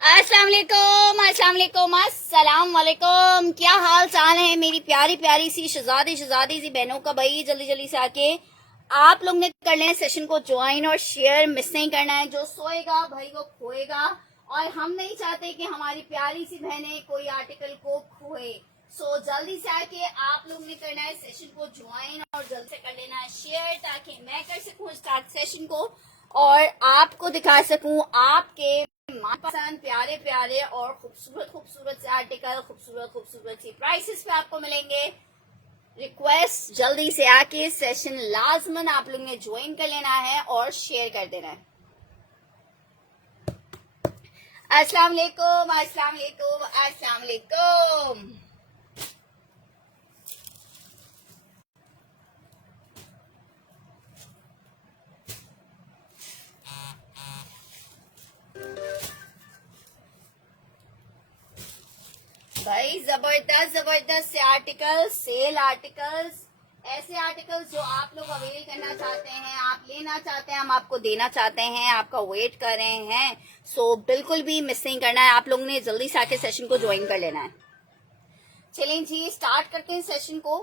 अस्सलाम वालेकुम। क्या हाल चाल है मेरी प्यारी प्यारी सी शहजादी सी बहनों का। भाई जल्दी जल्दी से आके आप लोग ने कर लें सेशन को ज्वाइन और शेयर, मिस नहीं करना है। जो सोएगा भाई वो खोएगा, और हम नहीं चाहते कि हमारी प्यारी सी बहनें कोई आर्टिकल को खोए। सो जल्दी से आके आप लोग ने करना है सेशन को ज्वाइन और जल्दी से कर लेना है शेयर, ताकि मैं कर सकूं स्टार्ट सेशन को और आपको दिखा सकूं आपके मनपसंद प्यारे प्यारे और खूबसूरत खूबसूरत से आर्टिकल खूबसूरत खूबसूरत सी प्राइसेस पे आपको मिलेंगे। रिक्वेस्ट जल्दी से आके सेशन लाजमन आप लोग ने ज्वाइन कर लेना है और शेयर कर देना है। अस्सलाम वालेकुम, अस्सलाम वालेकुम, अस्सलाम वालेकुम। भाई जबरदस्त जबरदस्त से आर्टिकल्स, सेल आर्टिकल्स, ऐसे आर्टिकल्स जो आप लोग अवेल करना चाहते हैं, आप लेना चाहते हैं, हम आपको देना चाहते हैं, आपका वेट कर रहे हैं। सो बिल्कुल भी मिस नहीं करना है, आप लोगों ने जल्दी से आके सेशन को ज्वाइन कर लेना है। चलें जी, स्टार्ट करते हैं सेशन को।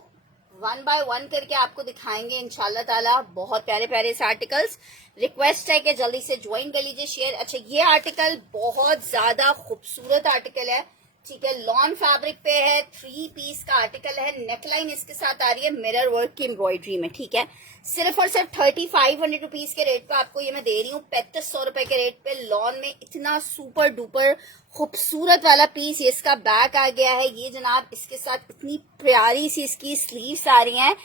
वन बाय वन करके आपको दिखाएंगे इंशाल्लाह ताला बहुत प्यारे प्यारे से आर्टिकल्स। रिक्वेस्ट है कि जल्दी से ज्वाइन कर लीजिए, शेयर। अच्छा, ये आर्टिकल बहुत ज्यादा खूबसूरत आर्टिकल है, ठीक है। लॉन फैब्रिक पे है, 3 पीस का आर्टिकल है। नेकलाइन इसके साथ आ रही है मिरर वर्क की एम्ब्रॉयडरी में, ठीक है। सिर्फ और सिर्फ 3500 रुपीज के रेट पे आपको ये मैं दे रही हूँ, 3500 रुपए के रेट पे। लॉन में इतना सुपर डुपर खूबसूरत वाला पीस, ये इसका बैक आ गया है ये जनाब। इसके साथ इतनी प्यारी सी इसकी स्लीव्स आ रही हैं।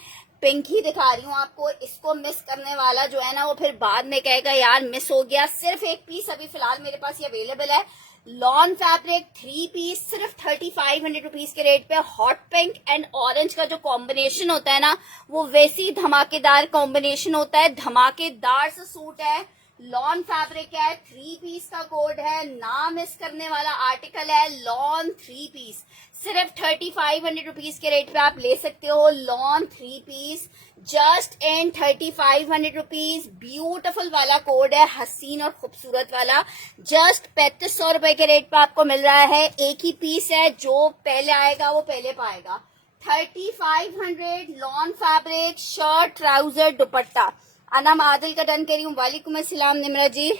पिंक ही दिखा रही हूँ आपको। इसको मिस करने वाला जो है ना, वो फिर बाद में कहेगा यार मिस हो गया। सिर्फ एक पीस अभी फिलहाल मेरे पास ये अवेलेबल है। लॉन फैब्रिक 3 पीस सिर्फ 3500 रुपीज के रेट पे। हॉट पिंक एंड ऑरेंज का जो कॉम्बिनेशन होता है ना, वो वैसी धमाकेदार कॉम्बिनेशन होता है। धमाकेदार सा सूट है, लॉन फैब्रिक है, 3 पीस का कोड है, ना मिस करने वाला आर्टिकल है। लॉन 3 पीस सिर्फ 3500 रुपीज के रेट पे आप ले सकते हो। Lawn 3 piece just in 3500 rupees. Beautiful वाला कोड है, हसीन और खूबसूरत वाला। जस्ट 3500 रुपए के रेट पे आपको मिल रहा है। एक ही पीस है, जो पहले आएगा वो पहले पाएगा। 3500 लॉन फैब्रिक, शर्ट, ट्राउजर, दुपट्टा। अनम आदिल का डन करी हूँ। वालेकुम अस्सलाम निमरा जी।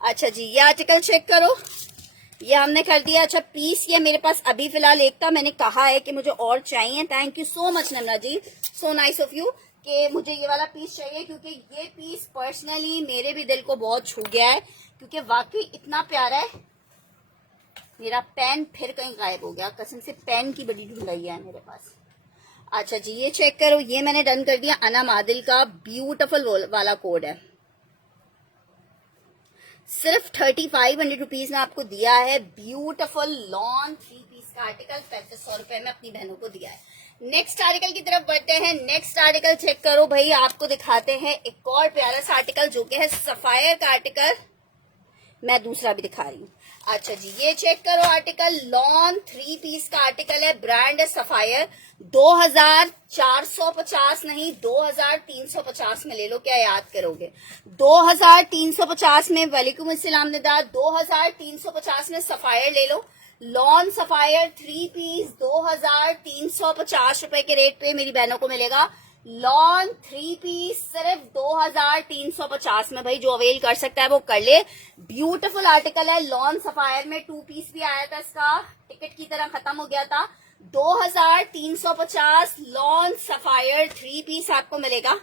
अच्छा जी, ये आर्टिकल चेक करो, ये हमने कर दिया। अच्छा, पीस ये मेरे पास अभी फिलहाल एक था, मैंने कहा है कि मुझे और चाहिए। Thank you so much Nimra ji, so nice of you कि मुझे ये वाला पीस चाहिए, क्योंकि ये पीस पर्सनली मेरे भी दिल को बहुत छू गया है, क्योंकि वाकई इतना प्यारा है। मेरा पेन फिर कहीं गायब हो गया, कसम से पेन की बड़ी ढूंढाई है मेरे पास। अच्छा जी, ये चेक करो, ये मैंने डन कर दिया। अनम आदिल का ब्यूटिफुल वाला कोड है। सिर्फ 3500 रुपीज में आपको दिया है। ब्यूटिफुल लॉन 3 पीस का आर्टिकल 3500 रुपए में अपनी बहनों को दिया है। नेक्स्ट आर्टिकल की तरफ बढ़ते हैं। नेक्स्ट आर्टिकल चेक करो भाई, आपको दिखाते हैं एक और प्यारा सा आर्टिकल जो कि है सफायर का आर्टिकल। मैं दूसरा भी दिखा रही हूँ। अच्छा जी, ये चेक करो आर्टिकल, लॉन 3 पीस का आर्टिकल है, ब्रांड है सफायर। 2450 नहीं, 2350 में ले लो, क्या याद करोगे। 2350 में, वालेकुम अस्सलाम निदा, 2350 में सफायर ले लो। लॉन सफायर 3 पीस 2350 रुपए के रेट पे मेरी बहनों को मिलेगा। लॉन 3 पीस सिर्फ 2350 में। भाई जो अवेल कर सकता है वो कर ले। ब्यूटीफुल आर्टिकल है। लॉन सफायर में 2 पीस भी आया था, इसका टिकट की तरह खत्म हो गया था। 2350 लॉन सफायर 3 पीस आपको मिलेगा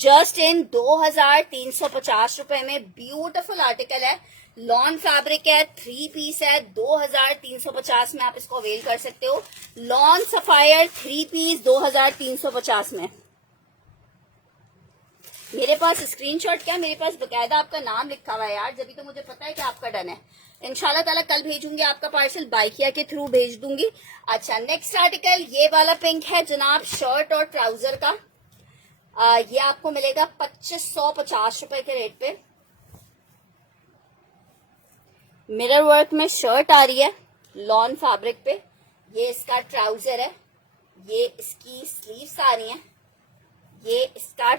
जस्ट इन 2350 रुपए में। ब्यूटीफुल आर्टिकल है, लॉन फैब्रिक है, 3 पीस है, 2350 में आप इसको अवेल कर सकते हो। लॉन सफायर 3 पीस 2350 में। मेरे पास स्क्रीनशॉट क्या, मेरे पास बकायदा आपका नाम लिखा हुआ है यार, जब भी तो मुझे पता है कि आपका डन है। इंशाल्लाह ताला कल भेजूंगी आपका पार्सल, बाइकिया के थ्रू भेज दूंगी। अच्छा, नेक्स्ट आर्टिकल ये वाला पिंक है जनाब, शर्ट और ट्राउजर का। ये आपको मिलेगा 2550 रुपए के रेट पे। मिरर वर्क में शर्ट आ रही है लॉन फैब्रिक पे। ये इसका ट्राउजर है, ये इसकी स्लीव्स आ रही हैं, ये इसका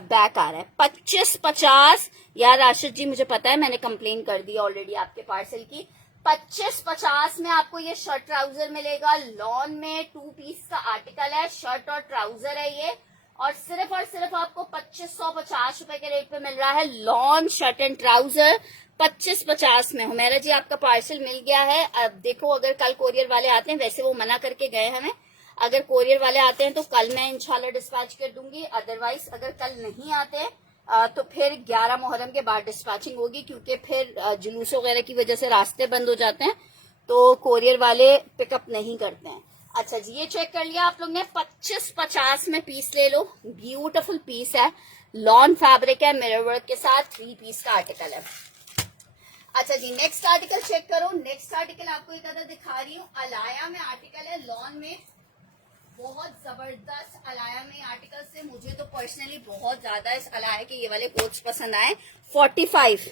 बैक आ रहा है 25-50। यार राशिद जी मुझे पता है, मैंने कंप्लेन कर दी ऑलरेडी आपके पार्सल की। 25-50 में आपको ये शर्ट ट्राउजर मिलेगा। लॉन में 2 पीस का आर्टिकल है, शर्ट और ट्राउजर है ये, और सिर्फ आपको 2550 रुपए के रेट पे मिल रहा है लॉन शर्ट एंड ट्राउजर 25-50 में। हुमैरा जी आपका पार्सल मिल गया है। अब देखो अगर कल कोरियर वाले आते हैं, वैसे वो मना करके गए हमें, अगर कोरियर वाले आते हैं तो कल मैं इंशाल्लाह डिस्पैच कर दूंगी। अदरवाइज अगर कल नहीं आते तो फिर 11 मुहर्रम के बाद डिस्पैचिंग होगी, क्योंकि फिर जुलूस वगैरह की वजह से रास्ते बंद हो जाते हैं, तो कोरियर वाले पिकअप नहीं करते हैं। अच्छा जी, ये चेक कर लिया आप लोग ने। 25-50 में पीस ले लो, ब्यूटीफुल पीस है, लॉन फैब्रिक है, मिरर वर्क के साथ 3 पीस का आर्टिकल है। अच्छा जी, नेक्स्ट आर्टिकल चेक करो। नेक्स्ट आर्टिकल आपको एक अदर दिखा रही हूँ, अलाया में आर्टिकल है, लॉन में। बहुत जबरदस्त अलाया में आर्टिकल से मुझे तो पर्सनली बहुत ज्यादा इस अलाया के ये वाले कोट्स पसंद आए। 45,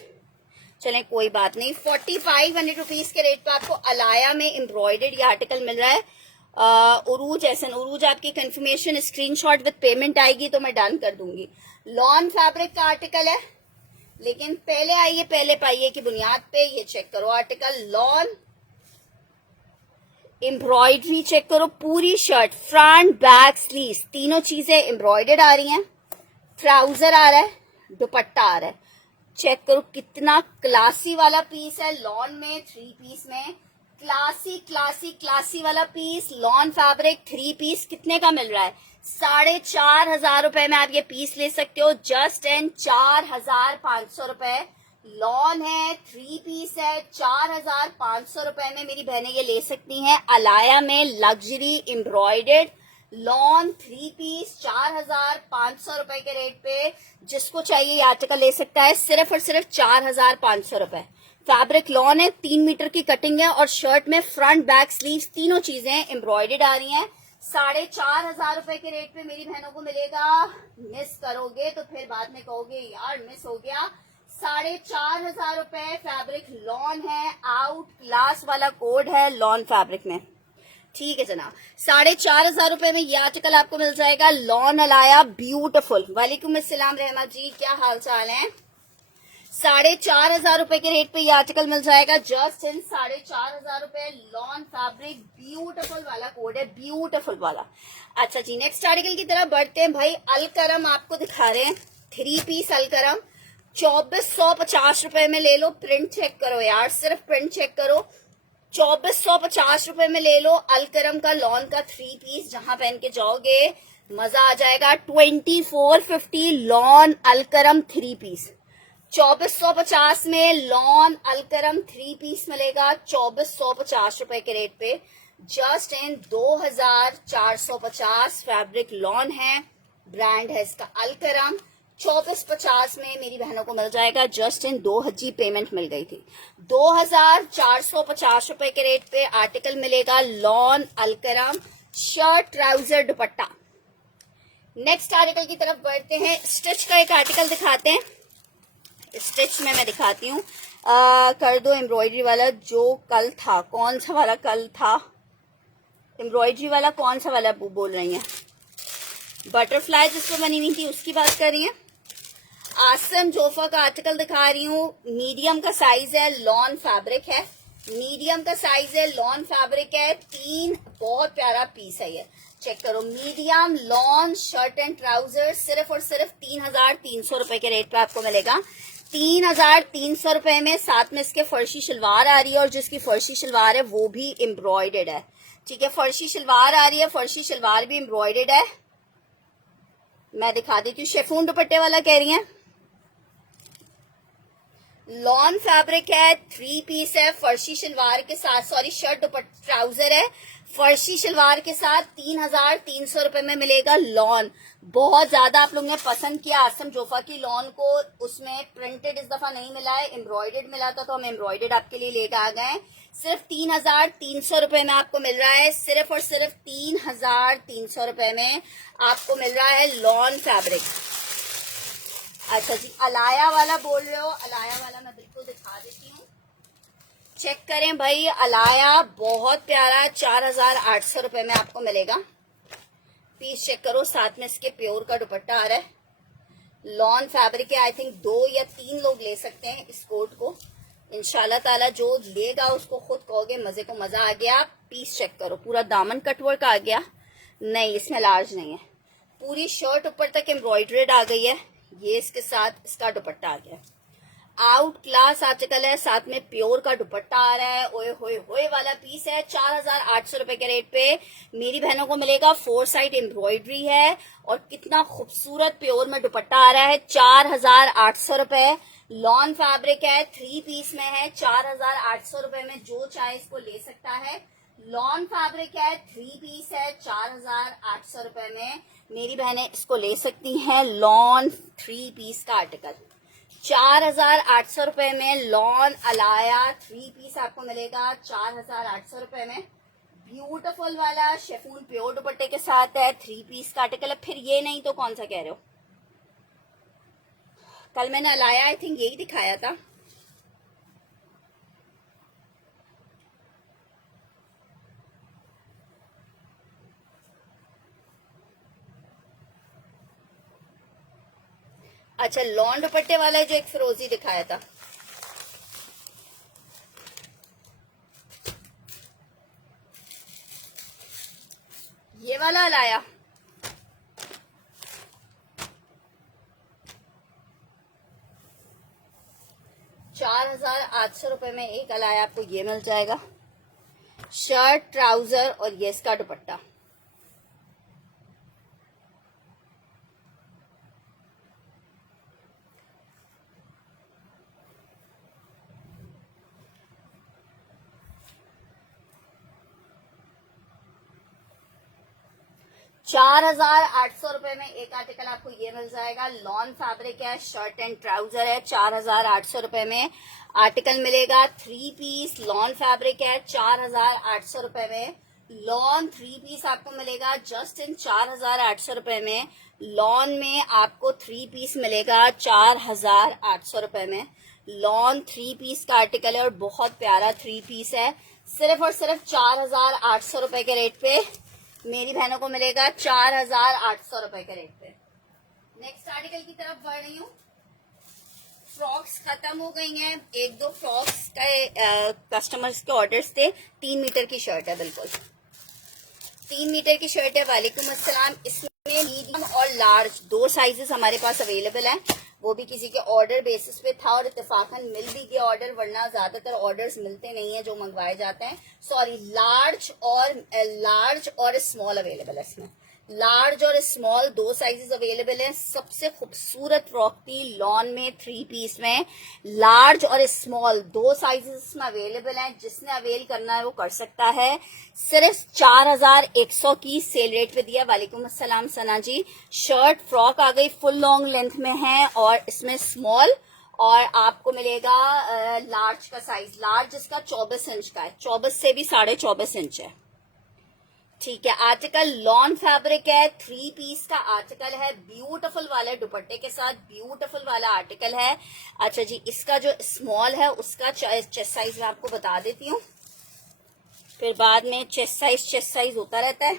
चलें कोई बात नहीं, 4500 रुपीज के रेट पे आपको अलाया में एम्ब्रॉयडर्ड ये आर्टिकल मिल रहा है। उरूज एहसन उरूज आपकी कंफर्मेशन स्क्रीनशॉट विद पेमेंट आएगी तो मैं डन कर दूंगी। लॉन फैब्रिक का आर्टिकल है, लेकिन पहले आइए पहले पाइए की बुनियाद पे ये चेक करो आर्टिकल। लॉन एम्ब्रॉयडरी चेक करो, पूरी शर्ट फ्रंट बैक स्लीव्स तीनों चीजें एम्ब्रॉयडर्ड आ रही हैं। ट्राउजर आ रहा है, दुपट्टा आ रहा है। चेक करो कितना क्लासी वाला पीस है। लॉन में 3 पीस में क्लासी वाला पीस, लॉन फैब्रिक 3 पीस कितने का मिल रहा है? 4500 रुपए में आप ये पीस ले सकते हो, जस्ट एंड 4500 रुपए। लॉन है, 3 पीस है, 4500 रुपए में मेरी बहनें ये ले सकती हैं। अलाया में लग्जरी एम्ब्रॉयडर्ड लॉन 3 पीस 4500 रुपए के रेट पे जिसको चाहिए ये आर्टिकल ले सकता है, सिर्फ और सिर्फ 4500 रुपए। फैब्रिक लॉन है, 3 मीटर की कटिंग है, और शर्ट में फ्रंट बैक स्लीव्स तीनों चीजें एम्ब्रॉयडर्ड आ रही हैं। 4500 रुपए के रेट पे मेरी बहनों को मिलेगा। मिस करोगे तो फिर बाद में कहोगे यार मिस हो गया। 4500 रुपए फैब्रिक लॉन है, आउट क्लास वाला कोड है लॉन फैब्रिक में, ठीक है जनाब। 4500 रुपए में ये आर्टिकल आपको मिल जाएगा, लॉन अलाया ब्यूटीफुल। वालेकुम अस्सलाम रहमा जी, क्या हाल चाल है? 4500 रुपए के रेट पे ये आर्टिकल मिल जाएगा, जस्ट इन 4500 रुपए। लॉन फैब्रिक ब्यूटीफुल वाला कोड है, ब्यूटीफुल वाला। अच्छा जी, नेक्स्ट आर्टिकल की तरफ बढ़ते हैं भाई। अलकरम आपको दिखा रहे हैं, 3 पीस अलकरम 2450 रुपए में ले लो। प्रिंट चेक करो यार, सिर्फ प्रिंट चेक करो। 2450 रुपए में ले लो अलकरम का लॉन का 3 पीस, जहां पहन के जाओगे मजा आ जाएगा। 2450 लॉन अलकरम 3 पीस, 2450 में लॉन अलकरम 3 पीस मिलेगा 2450 रुपए के रेट पे, जस्ट इन 2450। फैब्रिक लॉन है, ब्रांड है इसका अलकरम। 2450 में मेरी बहनों को मिल जाएगा, जस्ट इन 2 हजी पेमेंट मिल गई थी। 2450 रुपए के रेट पे आर्टिकल मिलेगा लॉन अलकरम, शर्ट ट्राउजर दुपट्टा। नेक्स्ट आर्टिकल की तरफ बढ़ते हैं। स्टिच का एक आर्टिकल दिखाते हैं, स्टिच में मैं दिखाती हूँ। कर दो एम्ब्रॉयडरी वाला जो कल था, कौन सा वाला कल था एम्ब्रॉयडरी वाला, कौन सा वाला बोल रही हैं? बटरफ्लाई जिसको बनी हुई थी उसकी बात कर रही हैं। आसम जोफा का आर्टिकल दिखा रही हूँ, मीडियम का साइज है, लॉन फैब्रिक है, मीडियम का साइज है, लॉन फैब्रिक है। 3 बहुत प्यारा पीस है ये, चेक करो। Medium lawn shirt and trouser सिर्फ और सिर्फ 3300 रुपए के रेट पे आपको मिलेगा। 3300 रुपए में साथ में इसके फर्शी शलवार आ रही है, और जिसकी फर्शी शलवार है वो भी एम्ब्रॉयडर्ड है, ठीक है। फर्शी शलवार आ रही है, फर्शी शलवार भी एम्ब्रॉयडर्ड है। मैं दिखा देती हूँ, शेफून दुपट्टे वाला कह रही हैं। लॉन फैब्रिक है, 3 पीस है, फर्शी शलवार के साथ, सॉरी शर्ट दुपट्टा ट्राउजर है, फर्शी शलवार के साथ 3300 रुपए में मिलेगा लॉन। बहुत ज्यादा आप लोग ने पसंद किया आसम जोफा की लॉन को, उसमें प्रिंटेड इस दफा नहीं मिला है, एम्ब्रॉयडर्ड मिला था तो हम एम्ब्रॉयडर्ड आपके लिए लेकर आ गए। सिर्फ 3300 रुपए में आपको मिल रहा है, सिर्फ और सिर्फ 3300 रुपए में आपको मिल रहा है लॉन फैब्रिक। अच्छा जी, अलाया वाला बोल रहे हो, अलाया वाला मैं बिल्कुल दिखा देती हूँ, चेक करें भाई। अलाया बहुत प्यारा, 4800 रुपए में आपको मिलेगा। पीस चेक करो, साथ में इसके प्योर का दुपट्टा आ रहा है, लॉन फैब्रिक है। आई थिंक 2 या 3 लोग ले सकते हैं इस कोट को इंशाल्लाह ताला। जो लेगा उसको खुद कहोगे मजे को मजा आ गया। पीस चेक करो, पूरा दामन कटवर्क आ गया, नहीं इसमें लार्ज नहीं है। पूरी शर्ट ऊपर तक एम्ब्रॉयडर्ड आ गई है। ये इसके साथ इसका दुपट्टा आ गया, आउट क्लास आर्टिकल है, साथ में प्योर का दुपट्टा आ रहा है। ओए होए होए वाला पीस है। 4,800 रुपए के रेट पे मेरी बहनों को मिलेगा। 4 साइड एम्ब्रॉयडरी है और कितना खूबसूरत प्योर में दुपट्टा आ रहा है। 4,800 रुपए, लॉन फैब्रिक है, 3 पीस में है। 4,800 रुपए में जो चाहे इसको ले सकता है। लॉन फैब्रिक है, 3 पीस है, 4,800 रुपए में मेरी बहनें इसको ले सकती हैं। लॉन 3 पीस का आर्टिकल 4,800 रुपए में लॉन अलाया 3 पीस आपको मिलेगा 4,800 रुपए में। ब्यूटीफुल वाला शेफून प्योर दुपट्टे के साथ है, 3 पीस का आर्टिकल है। फिर ये नहीं तो कौन सा कह रहे हो? कल मैंने अलाया आई थिंक यही दिखाया था। अच्छा, लॉन दुपट्टे वाला जो एक फिरोजी दिखाया था, ये वाला लाया। ₹4,800 में एक अलाया आपको ये मिल जाएगा। शर्ट, ट्राउजर और ये इसका दुपट्टा। ₹4,800 में एक आर्टिकल आपको ये मिल जाएगा। लॉन फैब्रिक है, शर्ट एंड ट्राउजर है। 4,800 रुपए में आर्टिकल मिलेगा। 3 पीस लॉन फैब्रिक है, 4,800 रुपए में। लॉन 3 पीस आपको मिलेगा जस्ट इन 4,800 रुपए में। लॉन में आपको 3 पीस मिलेगा 4,800 रुपए में। लॉन 3 पीस का आर्टिकल है और बहुत प्यारा 3 पीस है। सिर्फ और सिर्फ 4,800 रुपए के रेट पे मेरी बहनों को मिलेगा। 4,800 रुपए के रेट पे। नेक्स्ट आर्टिकल की तरफ बढ़ रही हूँ। फ्रॉक्स खत्म हो गई हैं। 1-2 फ्रॉक्स का कस्टमर्स के ऑर्डर्स थे। 3 मीटर की शर्ट है, बिल्कुल 3 मीटर की शर्ट है। वालेकुम अस्सलाम। इसमें मीडियम और लार्ज 2 साइजेस हमारे पास अवेलेबल हैं। वो भी किसी के ऑर्डर बेसिस पे था और इत्तेफाकन मिल भी गया ऑर्डर, वरना ज्यादातर ऑर्डर्स मिलते नहीं है जो मंगवाए जाते हैं। सॉरी, लार्ज और स्मॉल अवेलेबल है। इसमें लार्ज और स्मॉल 2 साइजेस अवेलेबल हैं। सबसे खूबसूरत फ्रॉक थी लॉन में 3 पीस में। लार्ज और स्मॉल 2 साइजेस में अवेलेबल हैं। जिसने अवेल करना है वो कर सकता है। सिर्फ 4,100 की सेल रेट पे दिया। वालेकुम अस्सलाम सना जी। शर्ट फ्रॉक आ गई, फुल लॉन्ग लेंथ में है और इसमें स्मॉल और आपको मिलेगा लार्ज का साइज। लार्ज इसका 24 इंच का है, 24 से भी 24.5 इंच है। ठीक है, आर्टिकल लॉन फैब्रिक है, 3 पीस का आर्टिकल है। ब्यूटीफुल वाले दुपट्टे के साथ ब्यूटीफुल वाला आर्टिकल है। अच्छा जी, इसका जो स्मॉल है उसका चेस्ट साइज मैं आपको बता देती हूँ, फिर बाद में चेस्ट साइज होता रहता है।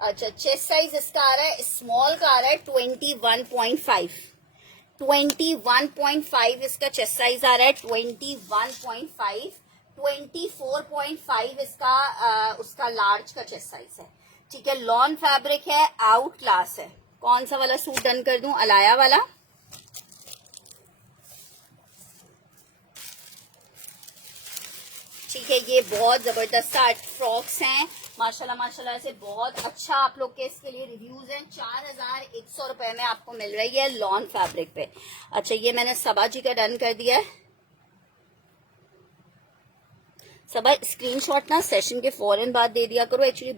अच्छा, चेस्ट साइज इसका आ रहा है, स्मॉल का आ रहा है 21.5। 21.5 इसका चेस्ट साइज आ रहा है। 21.5। 24.5 इसका उसका लार्ज का चेस्ट साइज है। ठीक है, लॉन फैब्रिक है, आउट क्लास है। कौन सा वाला सूट डन कर दूं? अलाया वाला। ठीक है, ये बहुत जबरदस्त फ्रॉक्स हैं माशाल्लाह माशाल्लाह से। बहुत अच्छा आप लोग के इसके लिए रिव्यूज हैं। 4,100 रुपए में आपको मिल रही है लॉन फैब्रिक पे। अच्छा, ये मैंने सबा जी का डन कर दिया है। सबा स्क्रीनशॉट ना सेशन के फौरन बाद दे दिया करो। एक्चुअली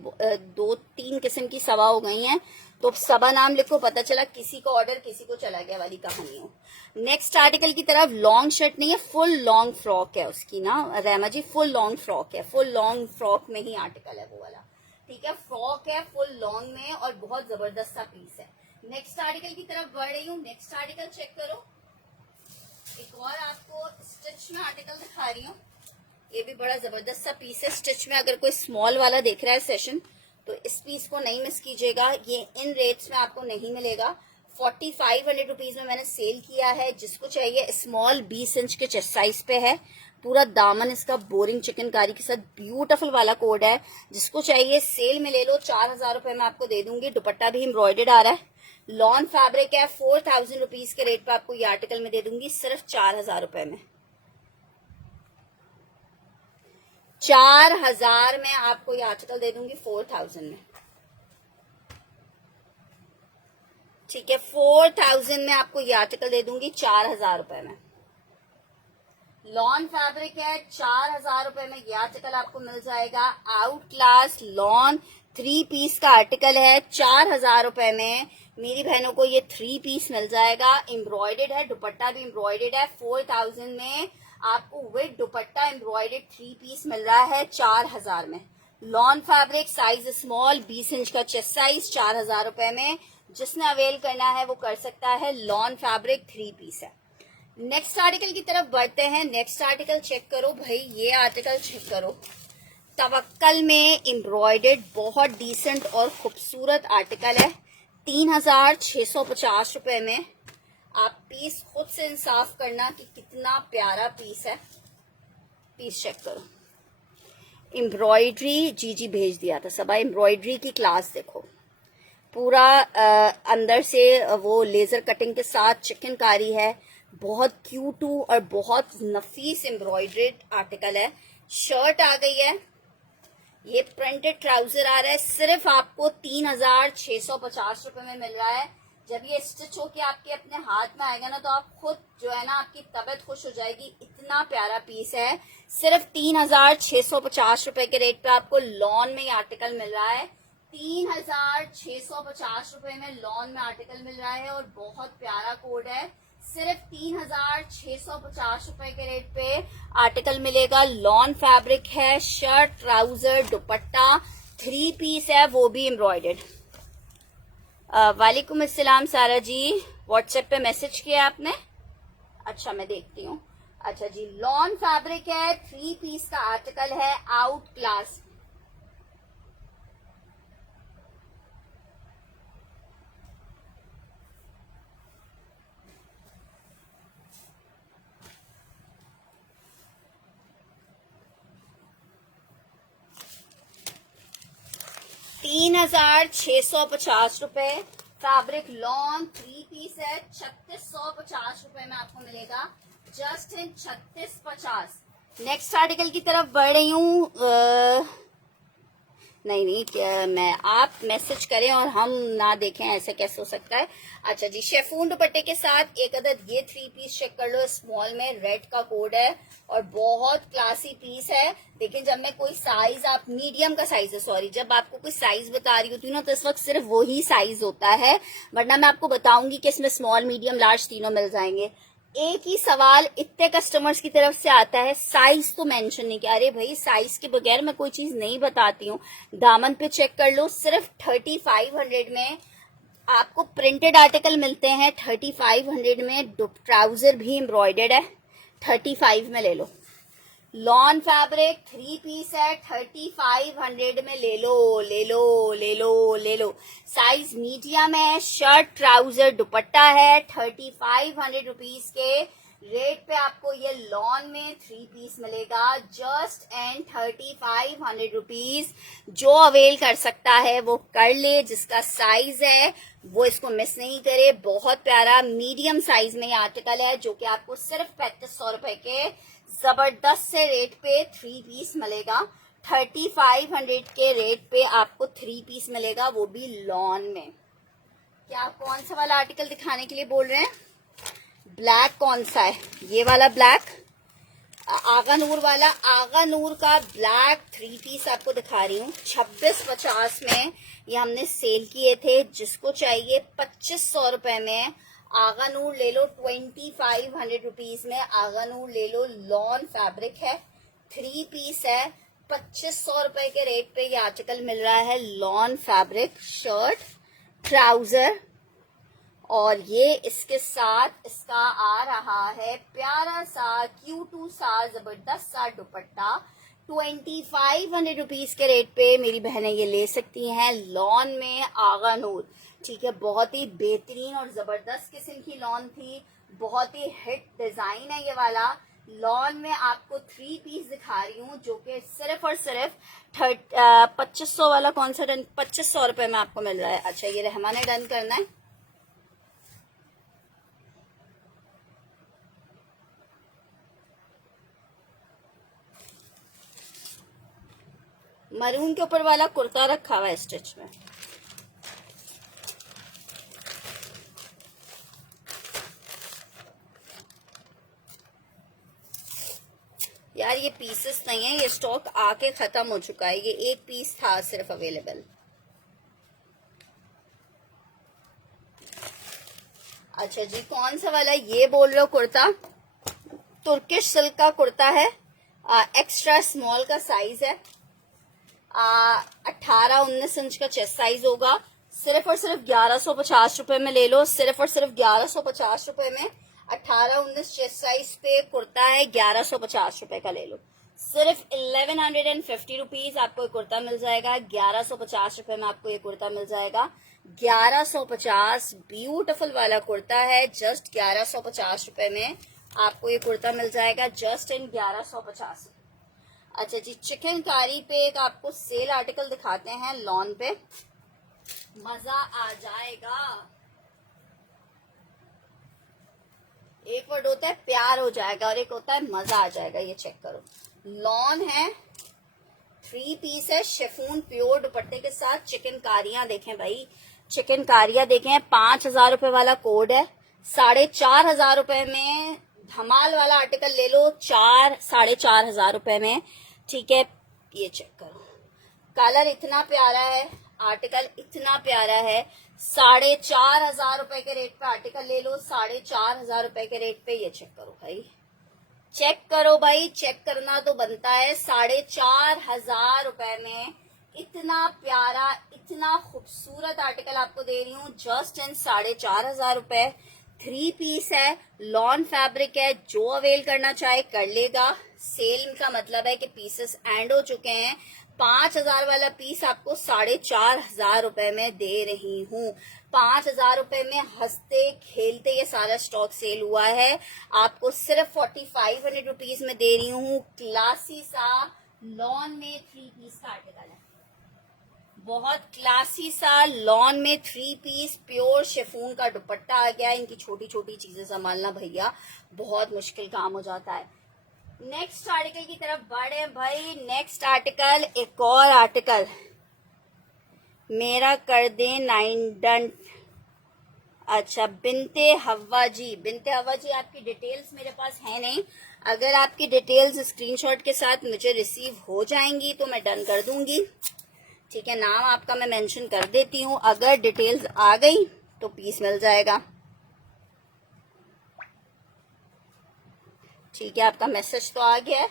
2-3 किस्म की सबा हो गई हैं, तो सबा नाम लिखो, पता चला किसी को ऑर्डर किसी को चला गया वाली कहानी हो। नेक्स्ट आर्टिकल की तरफ। लॉन्ग शर्ट नहीं है, फुल लॉन्ग फ्रॉक है उसकी ना रहमा जी, फुल लॉन्ग फ्रॉक है। फुल लॉन्ग फ्रॉक में ही आर्टिकल है वो वाला। ठीक है, फ्रॉक है फुल लॉन्ग में और बहुत जबरदस्त सा पीस है। नेक्स्ट आर्टिकल की तरफ बढ़ रही हूँ। नेक्स्ट आर्टिकल चेक करो। एक और आपको स्टिच में आर्टिकल दिखा रही हूँ। ये भी बड़ा जबरदस्त सा पीस है स्टिच में। अगर कोई स्मॉल वाला देख रहा है सेशन तो इस पीस को नहीं मिस कीजिएगा। ये इन रेट्स में आपको नहीं मिलेगा। 4500 रुपीज में मैंने सेल किया है। जिसको चाहिए स्मॉल 20 इंच के चेस्ट साइज पे है। पूरा दामन इसका बोरिंग चिकनकारी के साथ ब्यूटीफुल वाला कोड है। जिसको चाहिए सेल में ले लो। 4000 रुपए में आपको दे दूंगी। दुपट्टा भी एम्ब्रॉयडर्ड आ रहा है। लॉन फैब्रिक है। 4000 रुपीज के रेट पे आपको ये आर्टिकल में दे दूंगी सिर्फ 4000 रुपए में। 4000 में आपको ये आर्टिकल दे दूंगी 4000 में। ठीक है, 4000 में आपको ये आर्टिकल दे दूंगी 4000 रुपए में। लॉन फैब्रिक है। 4000 रुपए में ये आर्टिकल आपको मिल जाएगा। आउट क्लास लॉन 3 पीस का आर्टिकल है। 4000 रुपए में मेरी बहनों को ये 3 पीस मिल जाएगा। एम्ब्रॉयडर्ड है, दुपट्टा भी एम्ब्रॉयडर्ड है। 4000 में आपको विद दुपट्टा एम्ब्रॉयडर्ड 3 पीस मिल रहा है 4000 में। Lawn fabric, size small, 20 inch का चेस्ट साइज, 4000 रुपए में। जिसने अवेल करना है वो कर सकता है। लॉन फैब्रिक 3 पीस है। नेक्स्ट आर्टिकल की तरफ बढ़ते हैं। नेक्स्ट आर्टिकल चेक करो भाई, ये आर्टिकल चेक करो। तवक्कल में एम्ब्रॉयडर्ड बहुत डिसेंट और खूबसूरत आर्टिकल है। 3650 रुपए में। आप पीस खुद से इंसाफ करना कि कितना प्यारा पीस है। पीस चेक करो। एम्ब्रॉयडरी जी भेज दिया था सबा। एम्ब्रॉयडरी की क्लास देखो। पूरा अंदर से वो लेजर कटिंग के साथ चिकनकारी है। बहुत क्यूट और बहुत नफीस एम्ब्रॉयडर्ड आर्टिकल है। शर्ट आ गई है। ये प्रिंटेड ट्राउजर आ रहा है। सिर्फ आपको 3650 रुपए में मिल रहा है। जब ये स्टिच होके आपके अपने हाथ में आएगा ना तो आप खुद जो है ना आपकी तबीयत खुश हो जाएगी। इतना प्यारा पीस है। सिर्फ 3650 रुपए के रेट पे आपको लॉन में ये आर्टिकल मिल रहा है। 3650 रुपए में लॉन में आर्टिकल मिल रहा है और बहुत प्यारा कोड है। सिर्फ 3650 रुपए के रेट पे आर्टिकल मिलेगा। लॉन फैब्रिक है। शर्ट, ट्राउजर, दुपट्टा 3 पीस है, वो भी एम्ब्रॉयडर्ड। वालेकुम अस्सलाम सारा जी। व्हाट्सएप पे मैसेज किया आपने? अच्छा, मैं देखती हूँ। अच्छा जी, लॉन फैब्रिक है। 3 पीस का आर्टिकल है। Out class. ₹3650 fabric lawn 3 piece है। 3650 रुपए में आपको मिलेगा। Just in 3650। नेक्स्ट आर्टिकल की तरफ बढ़ रही हूँ। नहीं क्या मैं आप मैसेज करें और हम ना देखें, ऐसे कैसे हो सकता है। अच्छा जी, शेफून दुपट्टे के साथ एक अदद ये 3 पीस चेक कर लो। स्मॉल में रेड का कोड है और बहुत क्लासी पीस है। लेकिन जब मैं कोई साइज, आप मीडियम का साइज है, सॉरी, जब आपको कोई साइज बता रही होती हूँ ना तो इस वक्त सिर्फ वही साइज होता है। वरना मैं आपको बताऊंगी कि इसमें स्मॉल, मीडियम, लार्ज तीनों मिल जाएंगे। एक ही सवाल इतने कस्टमर्स की तरफ से आता है, साइज तो मेंशन नहीं किया। अरे भाई, साइज के बगैर मैं कोई चीज नहीं बताती हूँ। दामन पे चेक कर लो। सिर्फ 3500 में आपको प्रिंटेड आर्टिकल मिलते हैं। 3500 में ट्राउजर भी एम्ब्रॉयडर्ड है। 35 में ले लो। लॉन फैब्रिक 3 पीस है। 3500 में ले लो, ले लो, ले लो, ले लो। साइज मीडियम है। शर्ट, ट्राउजर, दुपट्टा है। 3500 रुपीज के रेट पे आपको ये लॉन में 3 पीस मिलेगा। Just and 3500 rupees. जो अवेल कर सकता है वो कर ले। जिसका साइज है वो इसको मिस नहीं करे। बहुत प्यारा मीडियम साइज में ये आर्टिकल है जो कि आपको सिर्फ 3500 रुपए के जबरदस्त से रेट पे 3 पीस मिलेगा। 3500 के रेट पे आपको 3 पीस मिलेगा, वो भी लॉन में। क्या आप कौन सा वाला आर्टिकल दिखाने के लिए बोल रहे हैं? ब्लैक कौन सा है? ये वाला ब्लैक, आगा नूर वाला। आगा नूर का ब्लैक 3 पीस आपको दिखा रही हूँ। 2650 में ये हमने सेल किए थे। जिसको चाहिए 2500 रुपए में आगा नूर ले लो। 2500 रुपीज में आगा नूर ले लो। लॉन फैब्रिक है। 3 पीस है। 2500 रुपए के रेट पे ये आर्टिकल मिल रहा है। लॉन फैब्रिक, शर्ट, ट्राउजर और ये इसके साथ इसका आ रहा है प्यारा सा क्यूटू सा जबरदस्त सा दुपट्टा। 2500 रुपीज के रेट पे मेरी बहनें ये ले सकती हैं। लॉन में आगा नूर, ठीक है, बहुत ही बेहतरीन और जबरदस्त किस्म की लॉन थी, बहुत ही हिट डिजाइन है ये वाला। लॉन में आपको 3 पीस दिखा रही हूँ जो कि सिर्फ और सिर्फ 2500 वाला कौन सा डन, 2500 रुपए में आपको मिल रहा है। अच्छा ये रहमा ने डन करना है। मरून के ऊपर वाला कुर्ता रखा हुआ है स्टिच में। यार ये पीसेस नहीं है, ये स्टॉक आके खत्म हो चुका है। ये एक पीस था सिर्फ अवेलेबल। अच्छा जी कौन सा वाला ये बोल रहे हो कुर्ता? तुर्किश सिल्क का कुर्ता है, एक्स्ट्रा स्मॉल का साइज है, 18-19 इंच का चेस्ट साइज होगा। सिर्फ और सिर्फ 1150 रुपए में ले लो, सिर्फ और सिर्फ 1150 रुपए में 18-19 चेस्ट साइज पे कुर्ता है, 1150 रुपए का ले लो। सिर्फ 1150 रुपीज आपको ये कुर्ता मिल जाएगा। 1150 रुपए में आपको ये कुर्ता मिल जाएगा। 1150 ब्यूटीफुल वाला कुर्ता है, जस्ट 1150 रुपए में आपको ये कुर्ता मिल जाएगा, जस्ट इन 1150। अच्छा जी चिकनकारी पे एक आपको सेल आर्टिकल दिखाते हैं लॉन पे, मजा आ जाएगा। एक वर्ड होता है प्यार हो जाएगा और एक होता है मजा आ जाएगा। ये चेक करो, लॉन है, 3 पीस है, शिफॉन प्योर दुपट्टे के साथ। चिकनकारियां देखें भाई, चिकनकारियां देखें। 5000 रुपए वाला कोड है, 4500 रुपए में धमाल वाला आर्टिकल ले लो, 4-4500 रुपए में, ठीक है। ये चेक करो, कलर इतना प्यारा है, आर्टिकल इतना प्यारा है। 4500 रुपए के रेट पे आर्टिकल ले लो, 4500 रुपए के रेट पे। ये चेक करो भाई, चेक करो भाई, चेक करना तो बनता है। 4500 रुपए में इतना प्यारा इतना खूबसूरत आर्टिकल आपको दे रही हूँ, जस्ट इन 4500 रुपए। 3 पीस है, लॉन फैब्रिक है, जो अवेल करना चाहे कर लेगा। सेल का मतलब है कि पीसेस एंड हो चुके हैं। 5000 वाला पीस आपको 4500 रुपए में दे रही हूँ। 5000 रुपए में हंसते खेलते ये सारा स्टॉक सेल हुआ है, आपको सिर्फ 4500 रुपीज में दे रही हूँ। क्लासी सा लॉन में 3 पीस का आर्टिकल है, बहुत क्लासी सा लॉन में 3 पीस प्योर शिफॉन का दुपट्टा आ गया। इनकी छोटी छोटी चीजें संभालना भैया बहुत मुश्किल काम हो जाता है। नेक्स्ट आर्टिकल की तरफ बढ़े भाई। नेक्स्ट आर्टिकल, एक और आर्टिकल मेरा कर दे 9 डन। अच्छा बिनते हवा जी, बिनते हवा जी आपकी डिटेल्स मेरे पास है नहीं। अगर आपकी डिटेल्स स्क्रीनशॉट के साथ मुझे रिसीव हो जाएंगी तो मैं डन कर दूंगी, ठीक है। नाम आपका मैं मेंशन कर देती हूँ, अगर डिटेल्स आ गई तो पीस मिल जाएगा, ठीक है। आपका मैसेज तो आ गया है।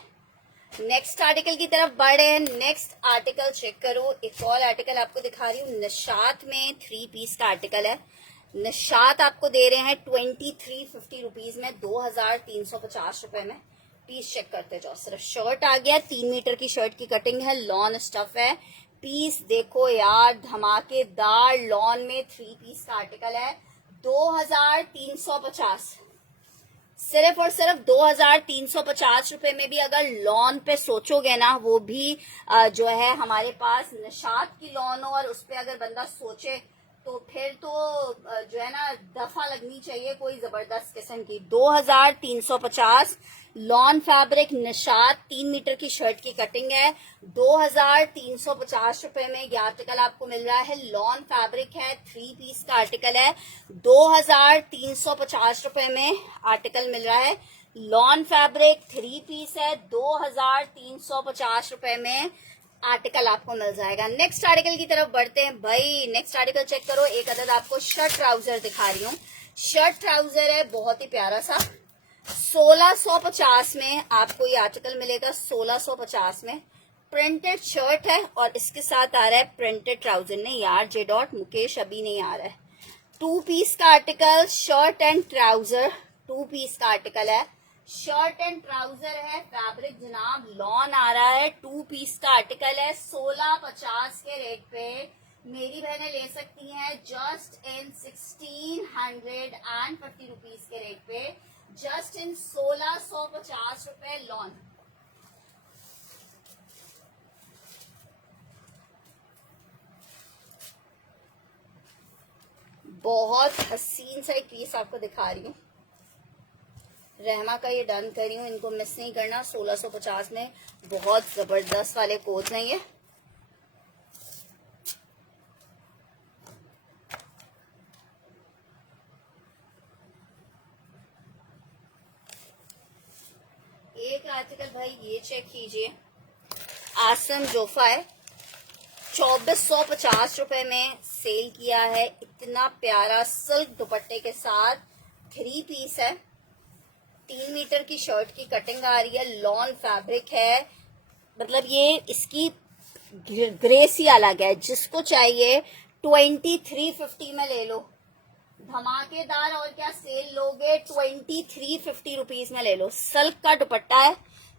नेक्स्ट आर्टिकल की तरफ बढ़े। नेक्स्ट आर्टिकल चेक करो, एक और आर्टिकल आपको दिखा रही हूँ। निशात में 3 पीस का आर्टिकल है। निशात आपको दे रहे हैं 2350 रुपीज में, 2350 रुपए में। पीस चेक करते जाओ। सिर्फ शर्ट आ गया, 3 मीटर की शर्ट की कटिंग है, लॉन स्टफ है। पीस देखो यार, धमाकेदार लॉन में 3 पीस का आर्टिकल है, 2350। सिर्फ और सिर्फ 2350 रुपए में भी अगर लॉन पे सोचोगे ना, वो भी जो है हमारे पास निशात की लॉन हो, और उस पे अगर बंदा सोचे तो फिर तो जो है ना दफा लगनी चाहिए कोई जबरदस्त किस्म की। 2350 लॉन फैब्रिक निशात, 3 मीटर की शर्ट की कटिंग है, 2350 रुपए में ये आर्टिकल आपको मिल रहा है। लॉन फैब्रिक है, 3 पीस का आर्टिकल है, 2350 रुपए में आर्टिकल मिल रहा है। लॉन फैब्रिक 3 पीस है, 2350 रुपए में आर्टिकल आपको मिल जाएगा। नेक्स्ट आर्टिकल की तरफ बढ़ते हैं भाई। नेक्स्ट आर्टिकल चेक करो, एक अदद आपको शर्ट ट्राउजर दिखा रही हूँ। शर्ट ट्राउजर है बहुत ही प्यारा सा, 1650 में आपको ये आर्टिकल मिलेगा। 1650 में प्रिंटेड शर्ट है और इसके साथ आ रहा है प्रिंटेड ट्राउजर। नहीं यार जे डॉट मुकेश अभी नहीं आ रहा है, 2 पीस का article, shirt and trouser, 2 piece का आर्टिकल है, शर्ट एंड ट्राउजर है, फैब्रिक जनाब लॉन आ रहा है, 2 पीस का आर्टिकल है, 1650 के रेट पे मेरी बहनें ले सकती हैं जस्ट इन 1650 रुपीज के रेट पे, जस्ट इन 1650 रुपए लॉन। बहुत हसीन सा एक पीस आपको दिखा रही हूँ, रहमा का ये डन कर रही हूँ, इनको मिस नहीं करना। 1650 में बहुत जबरदस्त वाले कोट हैं ये। एक आर्टिकल भाई ये चेक कीजिए, आसम जोफा है, 2450 रुपए में सेल किया है। इतना प्यारा सिल्क दुपट्टे के साथ 3 पीस है, 3 मीटर की शर्ट की कटिंग आ रही है, लॉन फैब्रिक है, मतलब ये इसकी ग्रेस ही अलग है। जिसको चाहिए 2350 में ले लो, धमाकेदार। और क्या सेल लोगे, 2350 रुपीज में ले लो। सिल्क का दुपट्टा है,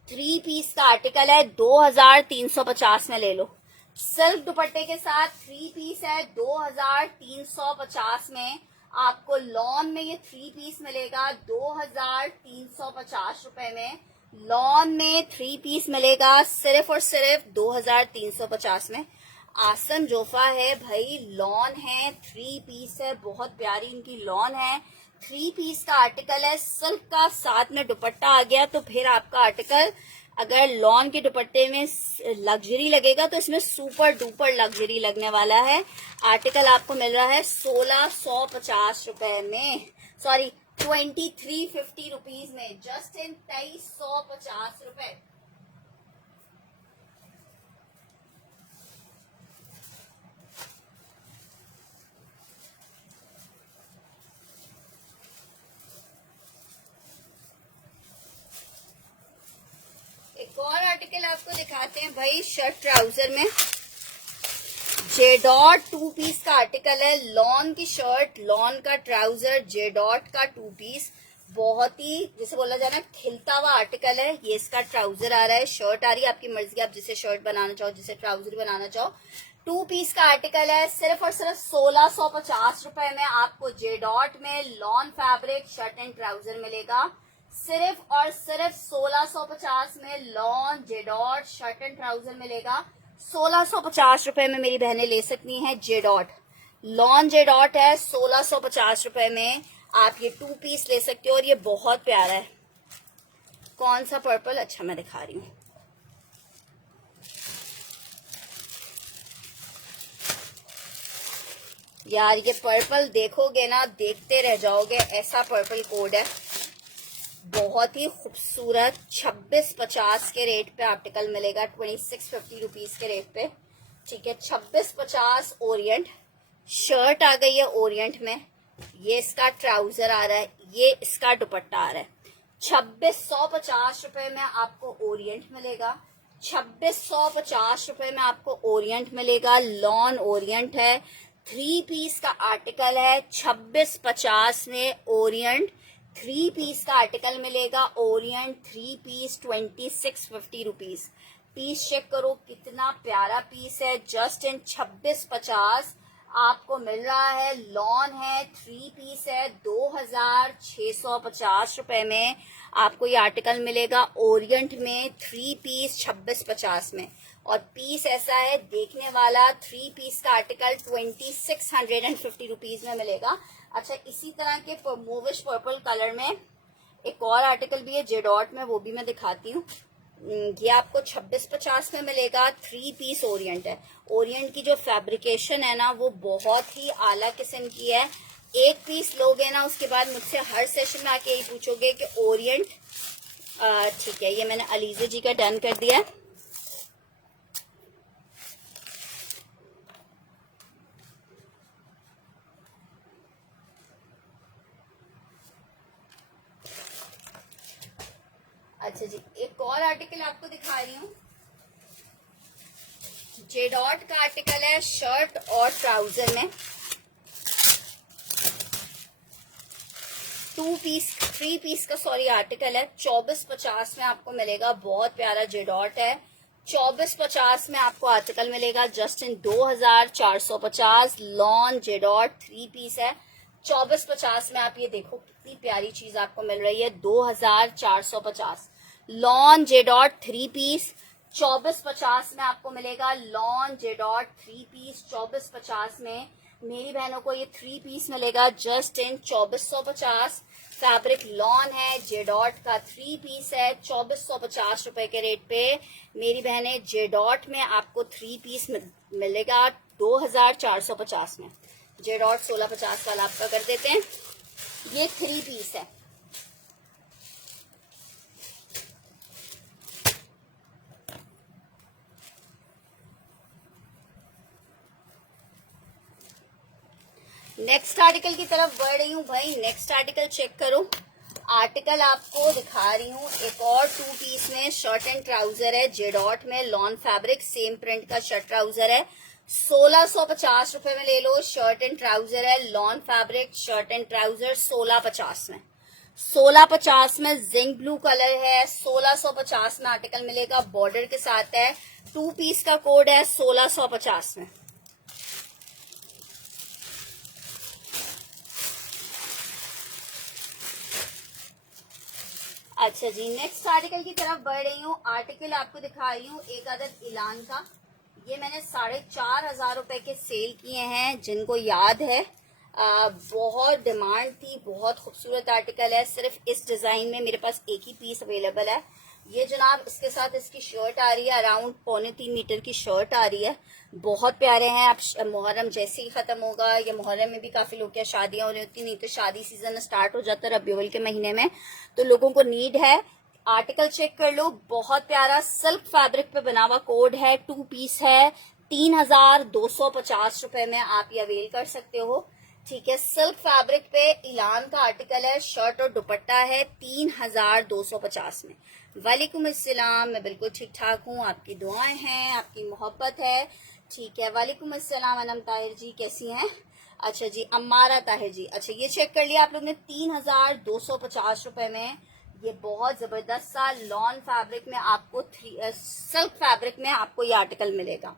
3 पीस का आर्टिकल है, 2350 में ले लो। सिल्क दुपट्टे के साथ 3 पीस है, 2350 में आपको लॉन में ये 3 पीस मिलेगा, 2350 रुपए में लॉन में 3 पीस मिलेगा, सिर्फ और सिर्फ 2350 में। आसन जोफा है भाई, लॉन है, 3 पीस है, बहुत प्यारी इनकी लॉन है, 3 पीस का आर्टिकल है, सिल्क का साथ में दुपट्टा आ गया तो फिर आपका आर्टिकल अगर लॉन के दुपट्टे में लग्जरी लगेगा तो इसमें सुपर डुपर लग्जरी लगने वाला है। आर्टिकल आपको मिल रहा है 1650 रुपए में, सॉरी 2350 रुपीज में, जस्ट इन 2350 रुपए। एक और आर्टिकल आपको दिखाते हैं भाई, शर्ट ट्राउजर में जे डॉट 2 पीस का आर्टिकल है, लॉन की शर्ट, लॉन का ट्राउजर, जे डॉट का 2 पीस, बहुत ही जैसे बोला जाए ना खिलता हुआ आर्टिकल है। ये इसका ट्राउजर आ रहा है, शर्ट आ रही है, आपकी मर्जी, आप जिसे शर्ट बनाना चाहो, जिसे ट्राउजर बनाना चाहो। 2 पीस का आर्टिकल है, सिर्फ और सिर्फ 1650 रुपए में आपको जे डॉट में lawn fabric shirt and trouser मिलेगा, सिर्फ और सिर्फ 1650 में lawn J dot shirt and trouser मिलेगा। 1650 रुपए में मेरी बहनें ले सकती हैं J dot, lawn J dot है, 1650 रुपए में आप ये 2 पीस ले सकते हो। और ये बहुत प्यारा है। कौन सा पर्पल, अच्छा मैं दिखा रही हूँ, यार ये पर्पल देखोगे ना देखते रह जाओगे, ऐसा पर्पल कोड है, बहुत ही खूबसूरत। 2650 के रेट पे आर्टिकल मिलेगा, 2650 रुपीज के रेट पे, ठीक है। 2650 ओरिएंट शर्ट आ गई है ओरिएंट में, ये इसका ट्राउजर आ रहा है, ये इसका दुपट्टा आ रहा है। 2650 रुपए में आपको ओरिएंट मिलेगा, 2650 रुपए में आपको ओरिएंट मिलेगा, लॉन ओरिएंट है, 3 पीस का आर्टिकल है। 2650 में ओरिएंट 3 पीस का आर्टिकल मिलेगा, Orient 3 piece 2650 rupees. Piece check करो कितना प्यारा पीस है, जस्ट इन 2650 आपको मिल रहा है। लॉन है, 3 पीस है, 2650 रुपए में आपको ये आर्टिकल मिलेगा, ओरिएंट में 3 पीस 2650 में। और पीस ऐसा है देखने वाला, 3 पीस का आर्टिकल 2650 रुपीज में मिलेगा। अच्छा, इसी तरह के मूविश पर्पल कलर में एक और आर्टिकल भी है जे डॉट में, वो भी मैं दिखाती हूँ। ये आपको 2650 में मिलेगा, 3 पीस ओरिएंट है। ओरिएंट की जो फैब्रिकेशन है ना वो बहुत ही आला किस्म की है। एक पीस लोगे ना उसके बाद मुझसे हर सेशन में आके यही पूछोगे कि ओरिएंट, ठीक है। ये मैंने अलीजा जी का डन कर दिया है। अच्छा जी, एक और आर्टिकल आपको दिखा रही हूँ, जे डॉट का आर्टिकल है, शर्ट और ट्राउजर में। थ्री पीस का आर्टिकल है। 2450 में आपको मिलेगा। बहुत प्यारा जेडॉट है। 2450 में आपको आर्टिकल मिलेगा जस्ट इन 2450। लॉन जेडॉट 3 पीस है। 2450 में आप ये देखो कितनी प्यारी चीज आपको मिल रही है। 2450 लॉन जेडॉट 3 पीस 2450 में आपको मिलेगा। लॉन जेडॉट 3 पीस 2450 में मेरी बहनों को ये 3 पीस मिलेगा जस्ट इन 2450। फैब्रिक लॉन है, जेडॉट का 3 पीस है। 2450 रुपए के रेट पे मेरी बहनें जेडॉट में आपको 3 पीस मिलेगा 2450 में। जेडॉट 1650 वाला आपका कर देते हैं। ये 3 पीस है। नेक्स्ट आर्टिकल की तरफ बढ़ रही हूँ भाई। नेक्स्ट आर्टिकल चेक करो। आर्टिकल आपको दिखा रही हूँ एक और 2 पीस में। शर्ट एंड ट्राउजर है, जेडॉट में, लॉन फैब्रिक, सेम प्रिंट का शर्ट ट्राउजर है। 1650 रुपए में ले लो। शर्ट एंड ट्राउजर है, lawn fabric, shirt and trouser 1650 में। 1650 में जिंक ब्लू कलर है। 1650 में आर्टिकल मिलेगा, बॉर्डर के साथ है। 2 पीस का कोड है 1650 में। अच्छा जी, नेक्स्ट आर्टिकल की तरफ बढ़ रही हूँ। आर्टिकल आपको दिखा रही हूँ एक अदद इलान का। ये मैंने 4500 रुपए के सेल किए हैं। जिनको याद है बहुत डिमांड थी, बहुत खूबसूरत आर्टिकल है। सिर्फ इस डिजाइन में मेरे पास एक ही पीस अवेलेबल है। ये जनाब इसके साथ इसकी शर्ट आ रही है, अराउंड 2.25 मीटर की शर्ट आ रही है। बहुत प्यारे हैं। अब मुहर्रम जैसे ही खत्म होगा, या मुहर्रम में भी काफी लोग क्या शादियां हो रही होती, नहीं तो शादी सीजन स्टार्ट हो जाता है रबीउल के महीने में, तो लोगों को नीड है। आर्टिकल चेक कर लो। बहुत प्यारा सिल्क फैब्रिक पे बना हुआ कोड है। 2 पीस है। 3250 रुपए में आप ये अवेल कर सकते हो। ठीक है, सिल्क फैब्रिक पे इलान का आर्टिकल है। शर्ट और दुपट्टा है 3250 में। वालेकुम अस्सलाम, मैं बिल्कुल ठीक ठाक हूँ। आपकी दुआएं हैं, आपकी मोहब्बत है। ठीक है, वालेकुम अस्सलाम अनम ताहिर जी, कैसी हैं? अच्छा जी, अम्मारा ताहिर जी। अच्छा, ये चेक कर लिया आप लोग ने 3250 रुपए में। ये बहुत जबरदस्त सा लॉन फैब्रिक में आपको सिल्क फैब्रिक में आपको ये आर्टिकल मिलेगा।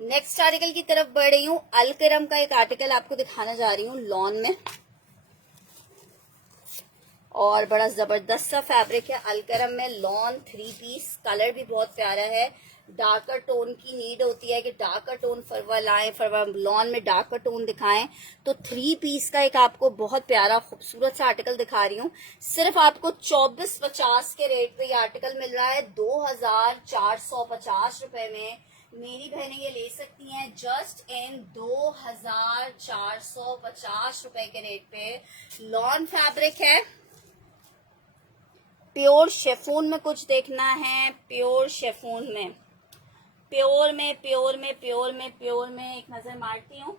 नेक्स्ट आर्टिकल की तरफ बढ़ रही हूँ। अलकरम का एक आर्टिकल आपको दिखाने जा रही हूँ लॉन में, और बड़ा जबरदस्त सा फैब्रिक है अलकरम में। लॉन 3 पीस, कलर भी बहुत प्यारा है। डार्कर टोन की नीड होती है कि डार्कर टोन फरवा लाएं, फरवा लॉन में डार्कर टोन दिखाएं, तो 3 पीस का एक आपको बहुत प्यारा खूबसूरत सा आर्टिकल दिखा रही हूँ। सिर्फ आपको 2450 के रेट पे ये आर्टिकल मिल रहा है 2450 रुपए में। मेरी बहनें ये ले सकती हैं जस्ट इन 2450 रुपए के रेट पे। लॉन फैब्रिक है, प्योर शेफून में कुछ देखना है, प्योर शेफून में, प्योर में प्योर में प्योर में प्योर में एक नजर मारती हूँ।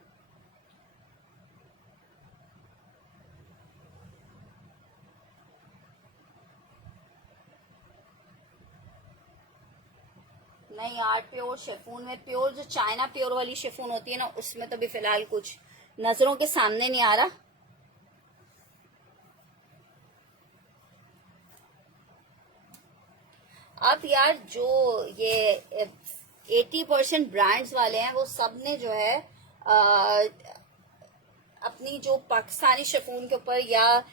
नहीं यार, प्योर शेफून में, प्योर जो चाइना प्योर वाली शेफून होती है ना, उसमें तो भी फिलहाल कुछ नजरों के सामने नहीं आ रहा। अब यार जो ये 80% ब्रांड्स वाले हैं वो सब ने जो है अपनी जो पाकिस्तानी शेफून के ऊपर या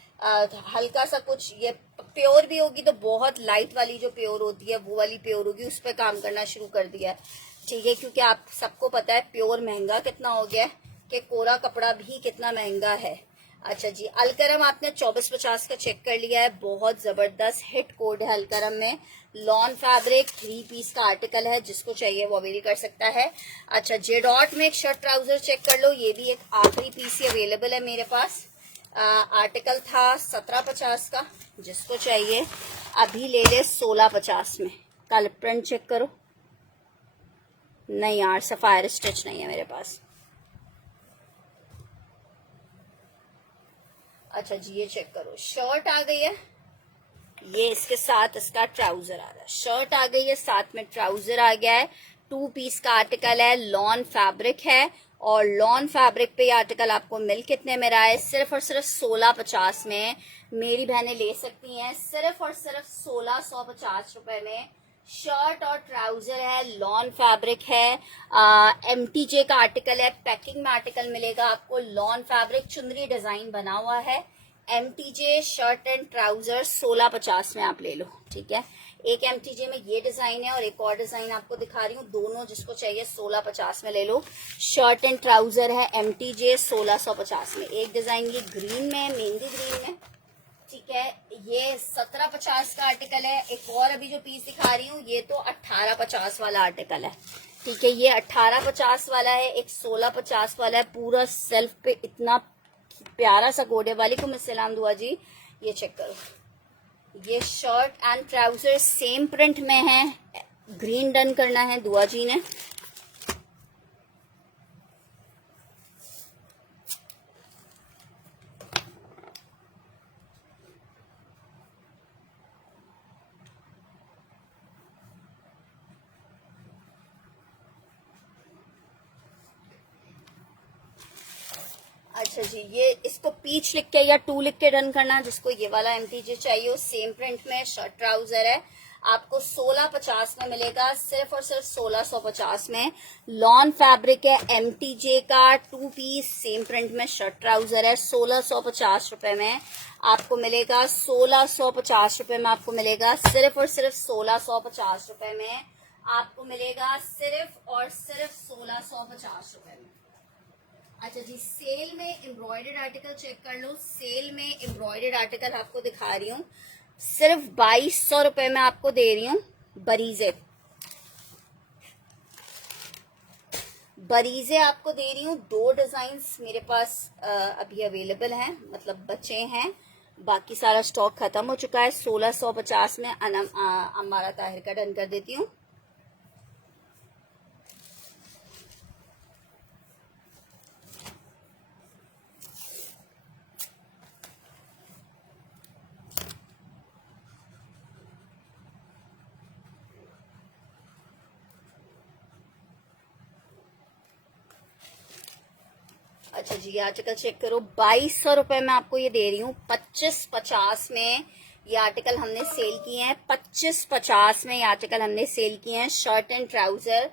हल्का सा कुछ, ये प्योर भी होगी तो बहुत लाइट वाली जो प्योर होती है वो वाली प्योर होगी, उस पर काम करना शुरू कर दिया है। ठीक है, क्योंकि आप सबको पता है प्योर महंगा कितना हो गया है, कि कोरा कपड़ा भी कितना महंगा है। अच्छा जी, अलकरम आपने 2450 का चेक कर लिया है। बहुत जबरदस्त हिट कोड है अलकरम में। लॉन फैब्रिक 3 पीस का आर्टिकल है, जिसको चाहिए वो अवेल कर सकता है। अच्छा, जेडॉट में एक शर्ट ट्राउजर चेक कर लो। ये भी एक आखिरी पीस ही अवेलेबल है मेरे पास। आर्टिकल था 1750 का, जिसको चाहिए अभी ले ले 1650 में। कल प्रिंट चेक करो। नहीं यार, सफायर स्टिच नहीं है मेरे पास। अच्छा जी, ये चेक करो, शर्ट आ गई है। ये इसके साथ इसका ट्राउजर आ रहा है। शर्ट आ गई है, साथ में ट्राउजर आ गया है। 2 पीस का आर्टिकल है, लॉन फैब्रिक है और लॉन फैब्रिक पे ये आर्टिकल आपको मिल कितने में रहा है? सिर्फ और सिर्फ 1650 में मेरी बहनें ले सकती हैं, सिर्फ और सिर्फ 1650 रुपए में। शर्ट और ट्राउजर है, लॉन फैब्रिक है, MTJ का आर्टिकल है, पैकिंग में आर्टिकल मिलेगा आपको। लॉन फैब्रिक चुंदरी डिजाइन बना हुआ है, MTJ शर्ट एंड ट्राउजर 1650 में आप ले लो, ठीक है। एक MTJ में ये डिजाइन है और एक और डिजाइन आपको दिखा रही हूँ, दोनों जिसको चाहिए 1650 में ले लो। शर्ट एंड ट्राउजर है MTJ 1650 में। एक डिजाइन ये ग्रीन में, मेहंदी ग्रीन में, ठीक है, ये 1750 का आर्टिकल है। एक और अभी जो पीस दिखा रही हूँ ये तो 1850 वाला आर्टिकल है, ठीक है। ये 1850 वाला है, एक 1650 वाला है। पूरा सेल्फ पे इतना प्यारा सा कोड है। वालेकुम अस्सलाम दुआ जी, ये चेक करो, ये shirt and trouser same print में है। ग्रीन डन करना है दुआ जी ने। अच्छा जी, ये इसको पीच लिख के या 2 लिख के डन करना, जिसको ये वाला MTJ चाहिए। सेम प्रिंट में शर्ट ट्राउजर है, आपको 1650 में मिलेगा, सिर्फ और सिर्फ 1650 में। लॉन फैब्रिक है, MTJ का 2 पीस सेम प्रिंट में शर्ट ट्राउजर है, 1650 रुपए में आपको मिलेगा। 1650 रुपए में आपको मिलेगा, सिर्फ और सिर्फ 1650 रुपए में आपको मिलेगा, सिर्फ और सिर्फ 1650 रुपए में। अच्छा जी, सेल में एम्ब्रॉयडर्ड आर्टिकल चेक कर लो। सेल में एम्ब्रॉयडर्ड आर्टिकल आपको दिखा रही हूँ, सिर्फ 2200 रुपए में आपको दे रही हूँ। बरीजे आपको दे रही हूँ। 2 डिजाइन्स मेरे पास अभी अवेलेबल हैं, मतलब बचे हैं, बाकी सारा स्टॉक खत्म हो चुका है। 1650 में अम्मारा ताहिर का डन कर देती हूँ। अच्छा जी, आर्टिकल चेक करो, 2200 रुपए में आपको ये दे रही हूँ। 2550 में ये आर्टिकल हमने सेल किए हैं, 2550 में ये आर्टिकल हमने सेल किए हैं। शर्ट एंड ट्राउजर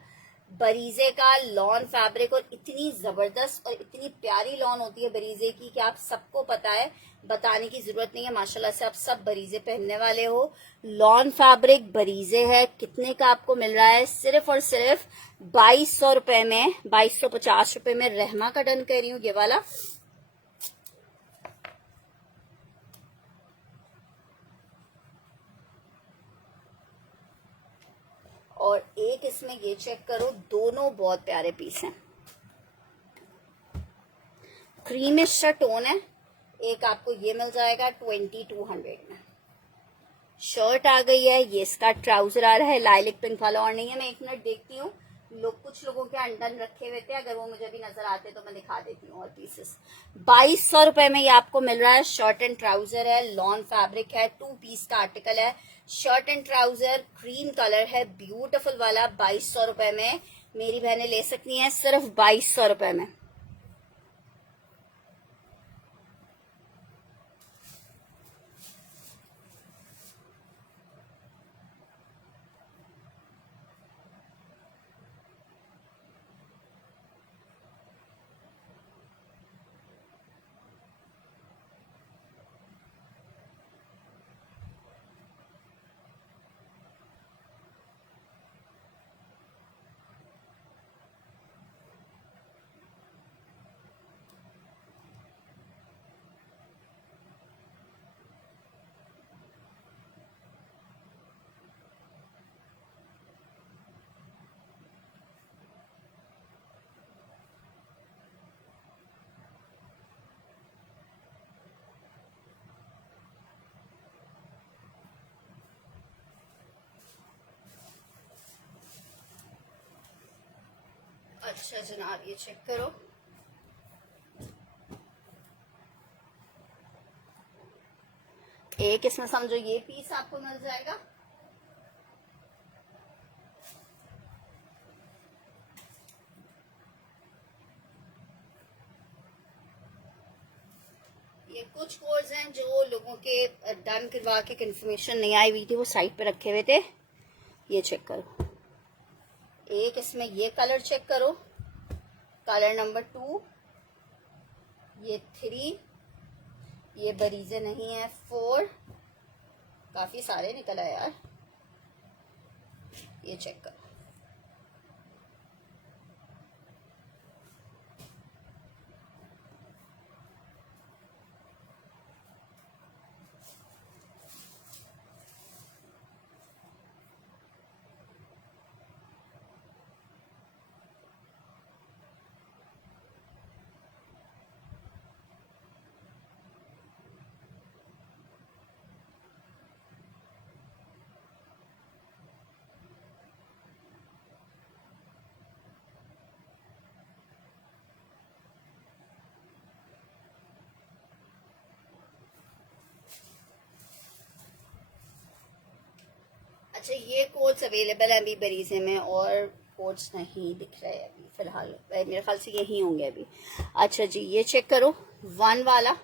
बरीजे का लॉन फैब्रिक, और इतनी जबरदस्त और इतनी प्यारी लॉन होती है बरीजे की कि आप सबको पता है, बताने की जरूरत नहीं है। माशाल्लाह से आप सब बरीजे पहनने वाले हो। लॉन फैब्रिक बरीजे है, कितने का आपको मिल रहा है? सिर्फ और सिर्फ 2200 रुपए में, 2250 रुपए में। रहमा का डन कर रही हूँ ये वाला। और एक इसमें ये चेक करो, दोनों बहुत प्यारे पीस हैं। क्रीमिश सा टोन है। एक आपको ये मिल जाएगा 2200 में। शर्ट आ गई है, ये इसका ट्राउजर आ रहा है, लाइलिक पिंक वाला। और नहीं है, मैं एक मिनट देखती हूँ, कुछ लोगों के अनडन रखे हुए थे, अगर वो मुझे भी नजर आते तो मैं दिखा देती हूँ और पीसेस। 2200 रुपए में ये आपको मिल रहा है। शर्ट एंड ट्राउजर है, लॉन फैब्रिक है, 2 पीस का आर्टिकल है। Shirt and trouser cream colour है, ब्यूटीफुल वाला, 2200 रुपए में मेरी बहनें ले सकती हैं, सिर्फ 2200 रुपए में। अच्छा जनाब, ये चेक करो, एक इसमें समझो ये पीस आपको मिल जाएगा। आर्टिकल्स हैं जो लोगों के डन करवा के कंफर्मेशन नहीं आई हुई थी, वो साइड पे रखे हुए थे। ये चेक करो, एक इसमें ये कलर चेक करो, कलर नंबर 2, ये 3, ये बरीजे नहीं है 4, काफी सारे निकल आए यार। ये चेक करो, अच्छा ये कोट्स अवेलेबल है अभी बरीजे में, और कोट्स नहीं दिख रहे हैं अभी फिलहाल, मेरे ख्याल से यही होंगे अभी। अच्छा जी ये चेक करो, 1 वाला,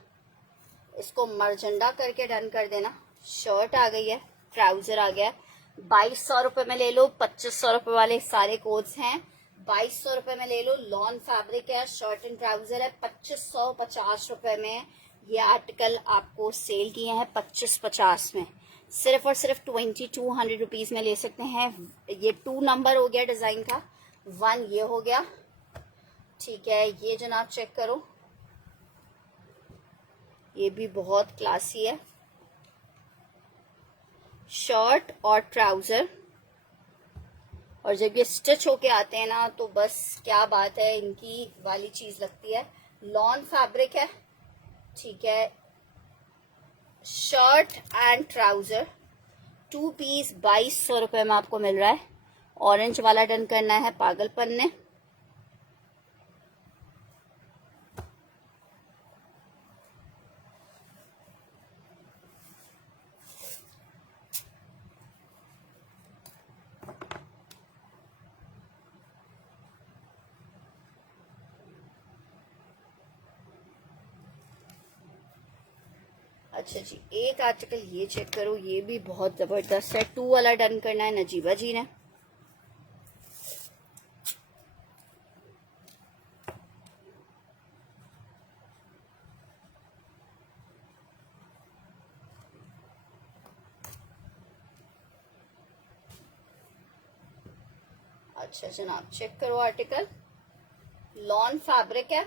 इसको मरझंडा करके डन कर देना। शर्ट आ गई है, ट्राउजर आ गया, 2200 रुपये में ले लो। 2500 रुपये वाले सारे कोट्स हैं, 2200 रुपये में ले लो। लॉन फैब्रिक है, शर्ट एंड ट्राउजर है, 2550 रुपये में ये आर्टिकल आपको सेल किए हैं 2550 में। सिर्फ और सिर्फ 2200 रुपीज में ले सकते हैं। ये 2 नंबर हो गया डिजाइन का, 1 ये हो गया, ठीक है। ये जनाब चेक करो, ये भी बहुत क्लासी है, शर्ट और ट्राउजर, और जब ये स्टिच होके आते हैं ना तो बस क्या बात है, इनकी वाली चीज लगती है। लॉन फैब्रिक है, ठीक है। शर्ट एंड ट्राउजर 2 पीस 2200 रुपये में आपको मिल रहा है। ऑरेंज वाला डन करना है पागलपन ने। अच्छा जी एक आर्टिकल ये चेक करो, ये भी बहुत जबरदस्त है। 2 वाला डन करना है नजीबा जी ने। अच्छा जनाब चेक करो आर्टिकल, लॉन फैब्रिक है,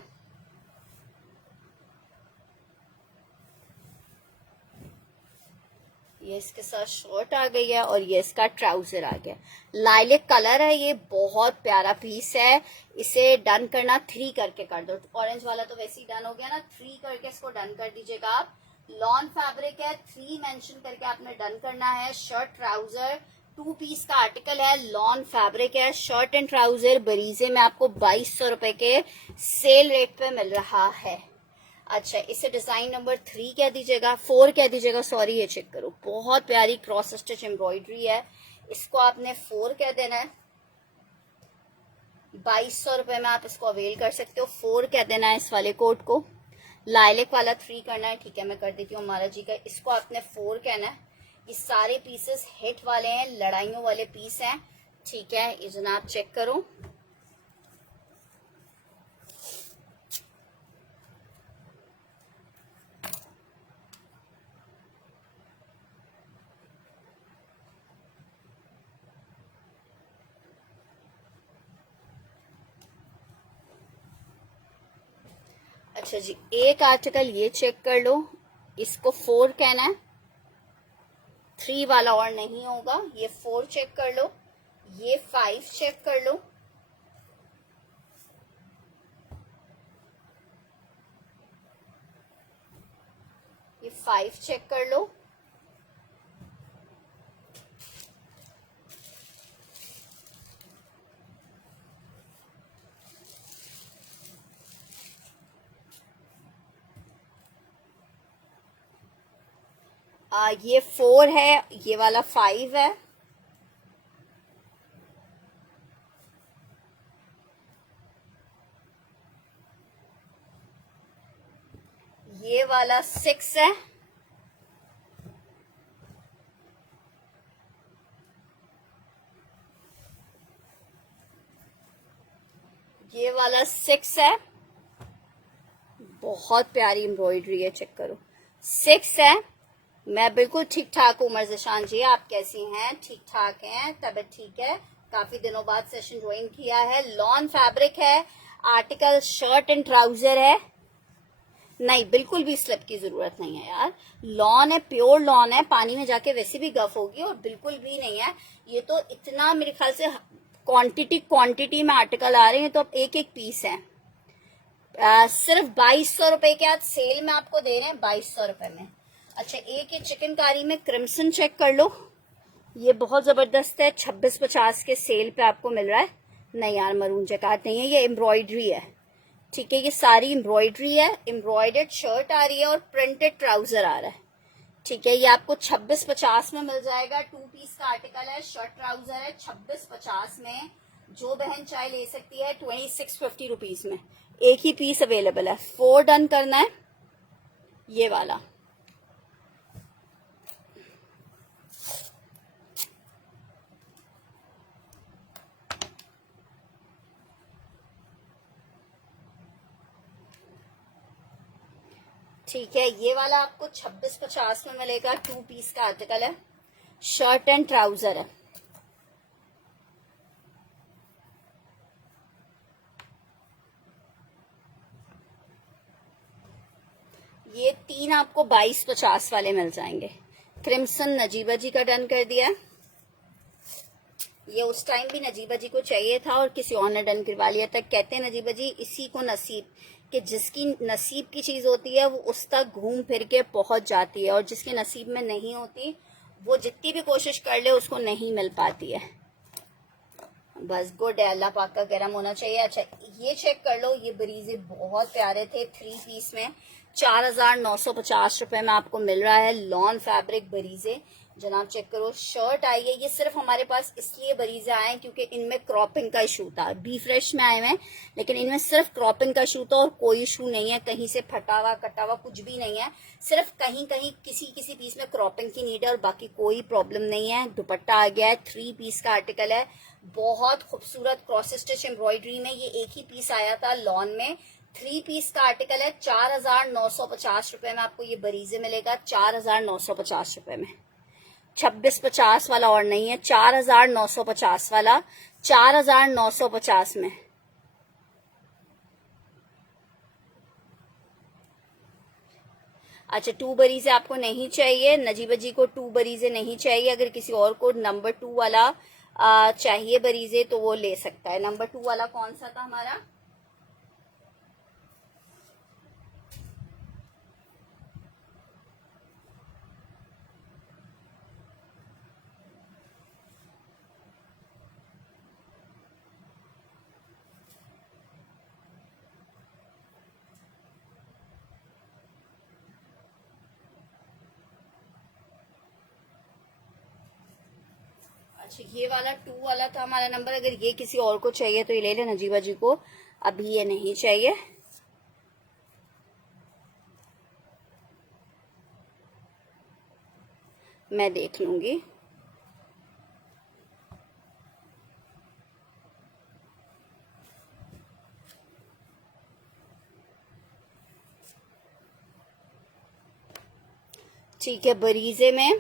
ये इसके साथ शर्ट आ गई है और ये इसका ट्राउजर आ गया। लाइलिक कलर है, ये बहुत प्यारा पीस है। इसे डन करना 3 करके कर दो। ऑरेंज वाला तो वैसे ही डन हो गया ना, 3 करके इसको डन कर दीजिएगा आप। लॉन फैब्रिक है, 3 मेंशन करके आपने डन करना है। शर्ट ट्राउजर 2 पीस का आर्टिकल है, लॉन फैब्रिक है, शर्ट एंड ट्राउजर बरीजे में आपको 2200 रुपए के सेल रेट पे मिल रहा है। अच्छा इसे डिजाइन नंबर 3 कह दीजिएगा, 4 कह दीजिएगा, सॉरी। ये चेक करो, बहुत प्यारी क्रॉस स्टिच एम्ब्रॉयडरी है, इसको आपने 4 कह देना है। 2200 रुपए में आप इसको अवेल कर सकते हो। 4 कह देना है इस वाले कोट को। लाइलिक वाला 3 करना है, ठीक है मैं कर देती हूँ हमारा जी का। इसको आपने 4 कहना है। ये सारे पीसेस हिट वाले हैं, लड़ाइयों वाले पीस हैं, ठीक है। ये जनाब चेक करो, अच्छा जी एक आर्टिकल ये चेक कर लो, इसको 4 कहना है, 3 वाला और नहीं होगा। ये 4 चेक कर लो, ये 5 चेक कर लो, ये 5 चेक कर लो, ये 4 है, ये वाला 5 है, ये वाला 6 है, ये वाला 6 है, बहुत प्यारी एम्ब्रॉयडरी है, चेक करो। 6 है। मैं बिल्कुल ठीक ठाक हूँ उमर ज़शान जी, आप कैसी हैं? ठीक ठाक हैं, तबीयत ठीक है? काफी दिनों बाद सेशन ज्वाइन किया है। लॉन फैब्रिक है, आर्टिकल शर्ट एंड ट्राउजर है। नहीं, बिल्कुल भी स्लिप की जरूरत नहीं है यार, लॉन है, प्योर लॉन है, पानी में जाके वैसे भी गफ होगी और बिल्कुल भी नहीं है। ये तो इतना मेरे ख्याल से क्वांटिटी में आर्टिकल आ रहे हैं, तो अब एक एक पीस है। सिर्फ 2200 रुपए के आज सेल में आपको दे रहे हैं, 2200 रुपए में। अच्छा, एक ये चिकनकारी में क्रिम्सन चेक कर लो, ये बहुत जबरदस्त है, 2650 के सेल पे आपको मिल रहा है। नहीं यार, मरून जैकार्ड नहीं है, ये एम्ब्रॉयडरी है, ठीक है। ये सारी एम्ब्रॉयडरी है, एम्ब्रॉयडर्ड शर्ट आ रही है और प्रिंटेड ट्राउजर आ रहा है, ठीक है। ये आपको 2650 में मिल जाएगा। 2 पीस का आर्टिकल है, शर्ट ट्राउजर है, 2650 में। जो बहन चाहे ले सकती है 2650 रुपीज में। एक ही पीस अवेलेबल है, 4 डन करना है, ये वाला। ठीक है, ये वाला आपको 2650 में मिलेगा। 2 पीस का आर्टिकल है, शर्ट एंड ट्राउजर है। ये 3 आपको 2250 वाले मिल जाएंगे। क्रिम्सन नजीबा जी का डन कर दिया। ये उस टाइम भी नजीबा जी को चाहिए था और किसी और ने डन करवा लिया था। कहते हैं नजीबा जी, इसी को नसीब, कि जिसकी नसीब की चीज होती है वो उस तक घूम फिर के पहुंच जाती है, और जिसके नसीब में नहीं होती वो जितनी भी कोशिश कर ले उसको नहीं मिल पाती है। बस गुड है, अल्लाह पाक का करम होना चाहिए। अच्छा, ये चेक कर लो, ये बरीजे बहुत प्यारे थे, 3 पीस में 4950 रुपए में आपको मिल रहा है। लॉन फैब्रिक बरीजे जनाब, चेक करो। शर्ट आई है, ये सिर्फ हमारे पास इसलिए बरीजे आए क्योंकि इनमें क्रॉपिंग का इशू था। बी फ्रेश में आए हुए, लेकिन इनमें सिर्फ क्रॉपिंग का इशू था और कोई इशू नहीं है, कहीं से फटा हुआ कटा हुआ कुछ भी नहीं है। सिर्फ कहीं कहीं किसी किसी पीस में क्रॉपिंग की नीड है और बाकी कोई प्रॉब्लम नहीं है। दुपट्टा आ गया है, 3 पीस का आर्टिकल है, बहुत खूबसूरत क्रॉस स्टिच एम्ब्रॉयडरी में। ये एक ही पीस आया था लॉन में, 3 पीस का आर्टिकल है। 4950 रुपए में आपको ये बरीजे मिलेगा, 4950 रुपए में। 2650 वाला और नहीं है, 4950 वाला, 4950 में। अच्छा, 2 बरीजे आपको नहीं चाहिए, नजीबा जी को 2 बरीजे नहीं चाहिए। अगर किसी और को नंबर 2 वाला चाहिए बरीजे तो वो ले सकता है। नंबर 2 वाला कौन सा था हमारा? अच्छा, ये वाला 2 वाला था हमारा नंबर। अगर ये किसी और को चाहिए तो ये ले ले, नजीबा जी को अभी ये नहीं चाहिए। मैं देख लूंगी। ठीक है, बरीजे में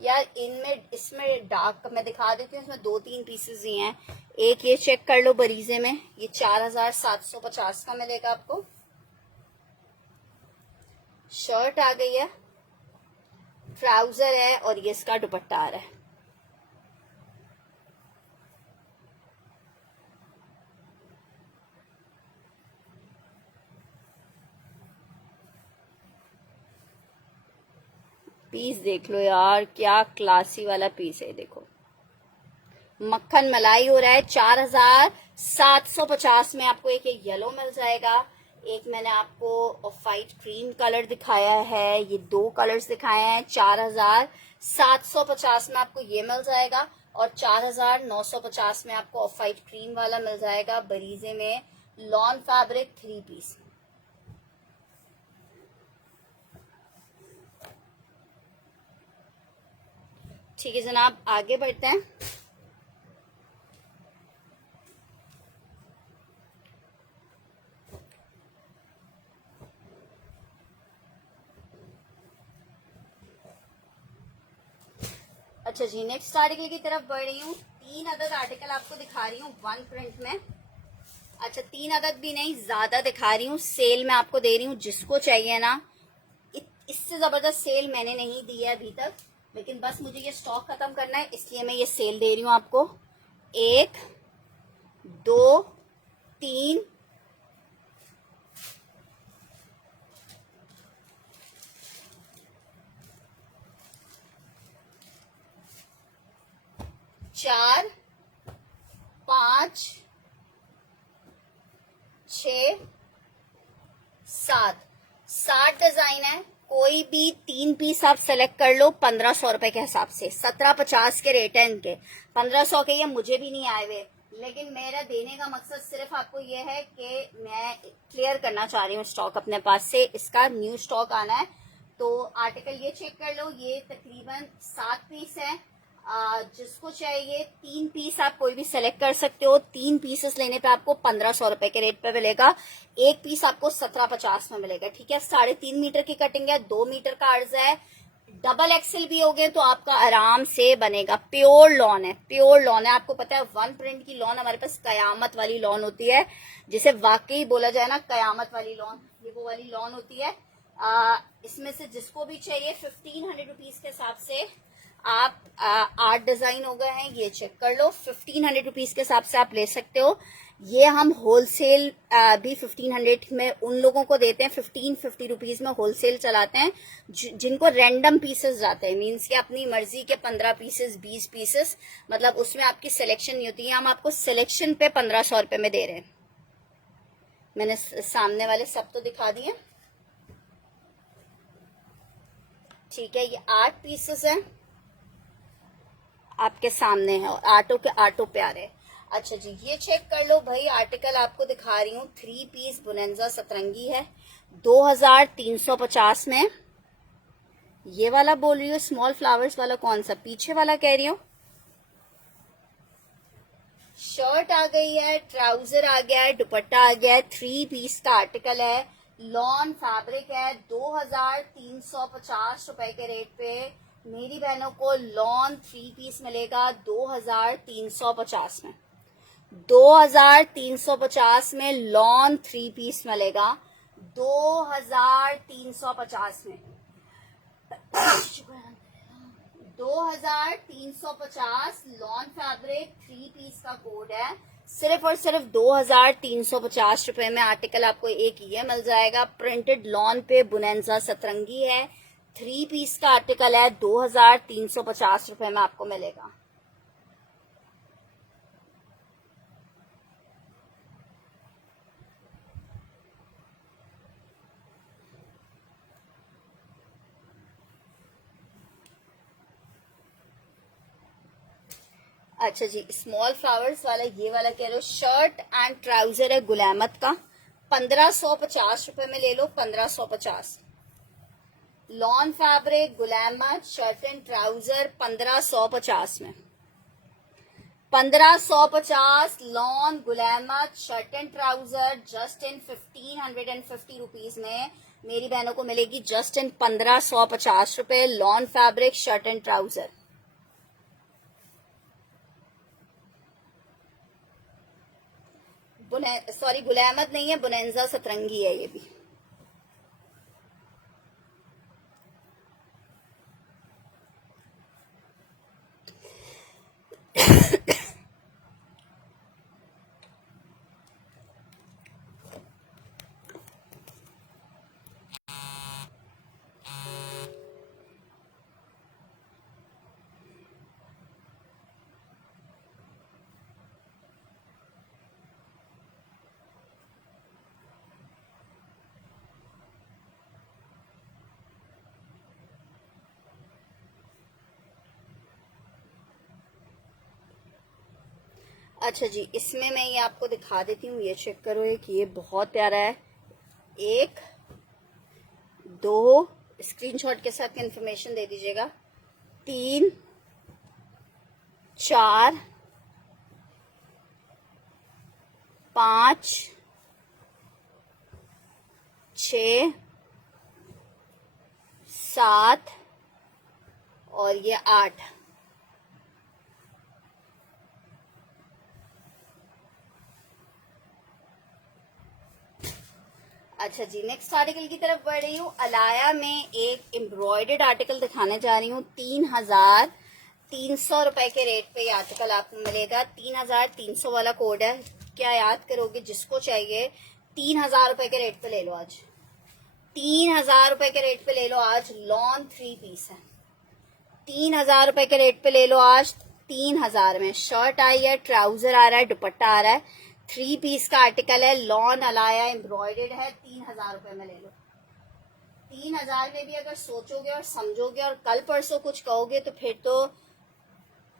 यार, इनमें इसमें डार्क मैं दिखा देती हूँ, इसमें 2-3 पीसेस ही हैं। एक ये चेक कर लो बरीजे में, ये 4750 का मिलेगा आपको। शर्ट आ गई है, ट्राउजर है और ये इसका दुपट्टा आ रहा है। पीस देख लो यार, क्या क्लासी वाला पीस है, देखो मक्खन मलाई हो रहा है। 4750 में आपको एक येलो मिल जाएगा, एक मैंने आपको ऑफ वाइट क्रीम कलर दिखाया है, ये 2 कलर्स दिखाए हैं। 4750 में आपको ये मिल जाएगा और 4950 में आपको ऑफ वाइट क्रीम वाला मिल जाएगा बरीजे में, लॉन फैब्रिक 3 पीस। ठीक है जनाब, आगे बढ़ते हैं। अच्छा जी, नेक्स्ट आर्टिकल की तरफ बढ़ रही हूँ। 3 अदद आर्टिकल आपको दिखा रही हूँ वन प्रिंट में। अच्छा, 3 अदद भी नहीं, ज्यादा दिखा रही हूँ, सेल में आपको दे रही हूँ। जिसको चाहिए ना, इससे जबरदस्त सेल मैंने नहीं दी है अभी तक, लेकिन बस मुझे ये स्टॉक खत्म करना है, इसलिए मैं ये सेल दे रही हूँ आपको। 1 2 3 4 5 6 7 डिजाइन है। कोई भी 3 पीस आप सेलेक्ट कर लो 1500 रुपए के हिसाब से। 1750 के रेट है इनके, 1500 के ये मुझे भी नहीं आए हुए, लेकिन मेरा देने का मकसद सिर्फ आपको ये है कि मैं क्लियर करना चाह रही हूँ स्टॉक अपने पास से। इसका न्यू स्टॉक आना है, तो आर्टिकल ये चेक कर लो। ये तकरीबन 7 पीस है। जिसको चाहिए 3 पीस आप कोई भी सेलेक्ट कर सकते हो। 3 पीसेस लेने पे आपको 1500 रुपए के रेट पे मिलेगा। एक पीस आपको 1750 में मिलेगा। ठीक है, 3.5 मीटर की कटिंग है, 2 मीटर का अर्ज है। डबल एक्सेल भी हो गए तो आपका आराम से बनेगा। प्योर लॉन है, प्योर लॉन है। आपको पता है वन प्रिंट की लॉन हमारे पास कयामत वाली लॉन होती है, जिसे वाकई बोला जाए ना कयामत वाली लॉन, ये वो वाली लॉन होती है। इसमें से जिसको भी चाहिए 1500 रुपीज के हिसाब से आप 8 डिजाइन हो गए हैं, ये चेक कर लो। 1500 रुपीज के हिसाब से आप ले सकते हो। ये हम होलसेल भी 1500 में उन लोगों को देते हैं, 1550 रुपीज में होलसेल चलाते हैं जिनको रैंडम पीसेस जाते हैं। मीन्स कि अपनी मर्जी के 15 पीसेस 20 पीसेस, मतलब उसमें आपकी सिलेक्शन नहीं होती है। हम आपको सिलेक्शन पे 1500 रुपए में दे रहे हैं। मैंने सामने वाले सब तो दिखा दिए। ठीक है, ये 8 पीसेस हैं आपके सामने है, और आटो के आटो प्यारे। अच्छा जी, ये चेक कर लो भाई। आर्टिकल आपको दिखा रही हूँ 3 पीस बुनेंजा सतरंगी है 2350 में। ये वाला बोल रही हूँ, स्मॉल फ्लावर्स वाला कौन सा, पीछे वाला कह रही हूँ। शर्ट आ गई है, ट्राउजर आ गया है, दुपट्टा आ गया है। 3 पीस का आर्टिकल है, लॉन फैब्रिक है। 2350 रुपए के रेट पे मेरी बहनों को लॉन 3 पीस मिलेगा 2350 में। 2350 में लॉन 3 पीस मिलेगा 2350 में। 2350 लॉन फैब्रिक 3 पीस का कोड है। सिर्फ और सिर्फ 2350 रुपए में आर्टिकल आपको एक ये मिल जाएगा। प्रिंटेड लॉन पे बुनेंजा सतरंगी है, 3 पीस का आर्टिकल है, 2350 रुपए में आपको मिलेगा। अच्छा जी, स्मॉल फ्लावर्स वाला ये वाला कह रहे हो। शर्ट एंड ट्राउजर है गुलामत का, 1550 रुपए में ले लो। 1550 लॉन फैब्रिक गुलामत शर्ट एंड ट्राउजर 1550 में। 1550 लॉन गुलामत shirt and trouser just in 1550 rupees में मेरी बहनों को मिलेगी। जस्ट इन 1550 रुपए lawn fabric shirt and trouser. Sorry, गुलामत नहीं है, बुनेंजा सतरंगी है ये भी। अच्छा जी, इसमें मैं ये आपको दिखा देती हूँ, ये चेक करो। एक ये बहुत प्यारा है। 1 2 स्क्रीनशॉट के साथ इन्फॉर्मेशन दे दीजिएगा। 3 4 5 6 7 और ये 8। अच्छा जी, नेक्स्ट आर्टिकल की तरफ बढ़ रही हूँ। अलाया में एक एम्ब्रॉयडर्ड आर्टिकल दिखाने जा रही हूँ। 3,300 रुपए के रेट पे ये आर्टिकल आपको मिलेगा। 3,300 वाला कोड है, क्या याद करोगे? जिसको चाहिए 3,000 रुपए के रेट पे ले लो आज। 3,000 रुपए के रेट पे ले लो आज। लॉन 3 पीस है, 3,000 रुपए के रेट पे ले लो आज। 3,000 में शर्ट आई है, ट्राउजर आ रहा है, दुपट्टा आ रहा है। 3 पीस का आर्टिकल है, लॉन अलाया एम्ब्रॉयडर्ड है। 3,000 रुपए में ले लो। 3,000 में भी अगर सोचोगे और समझोगे और कल परसों कुछ कहोगे तो फिर तो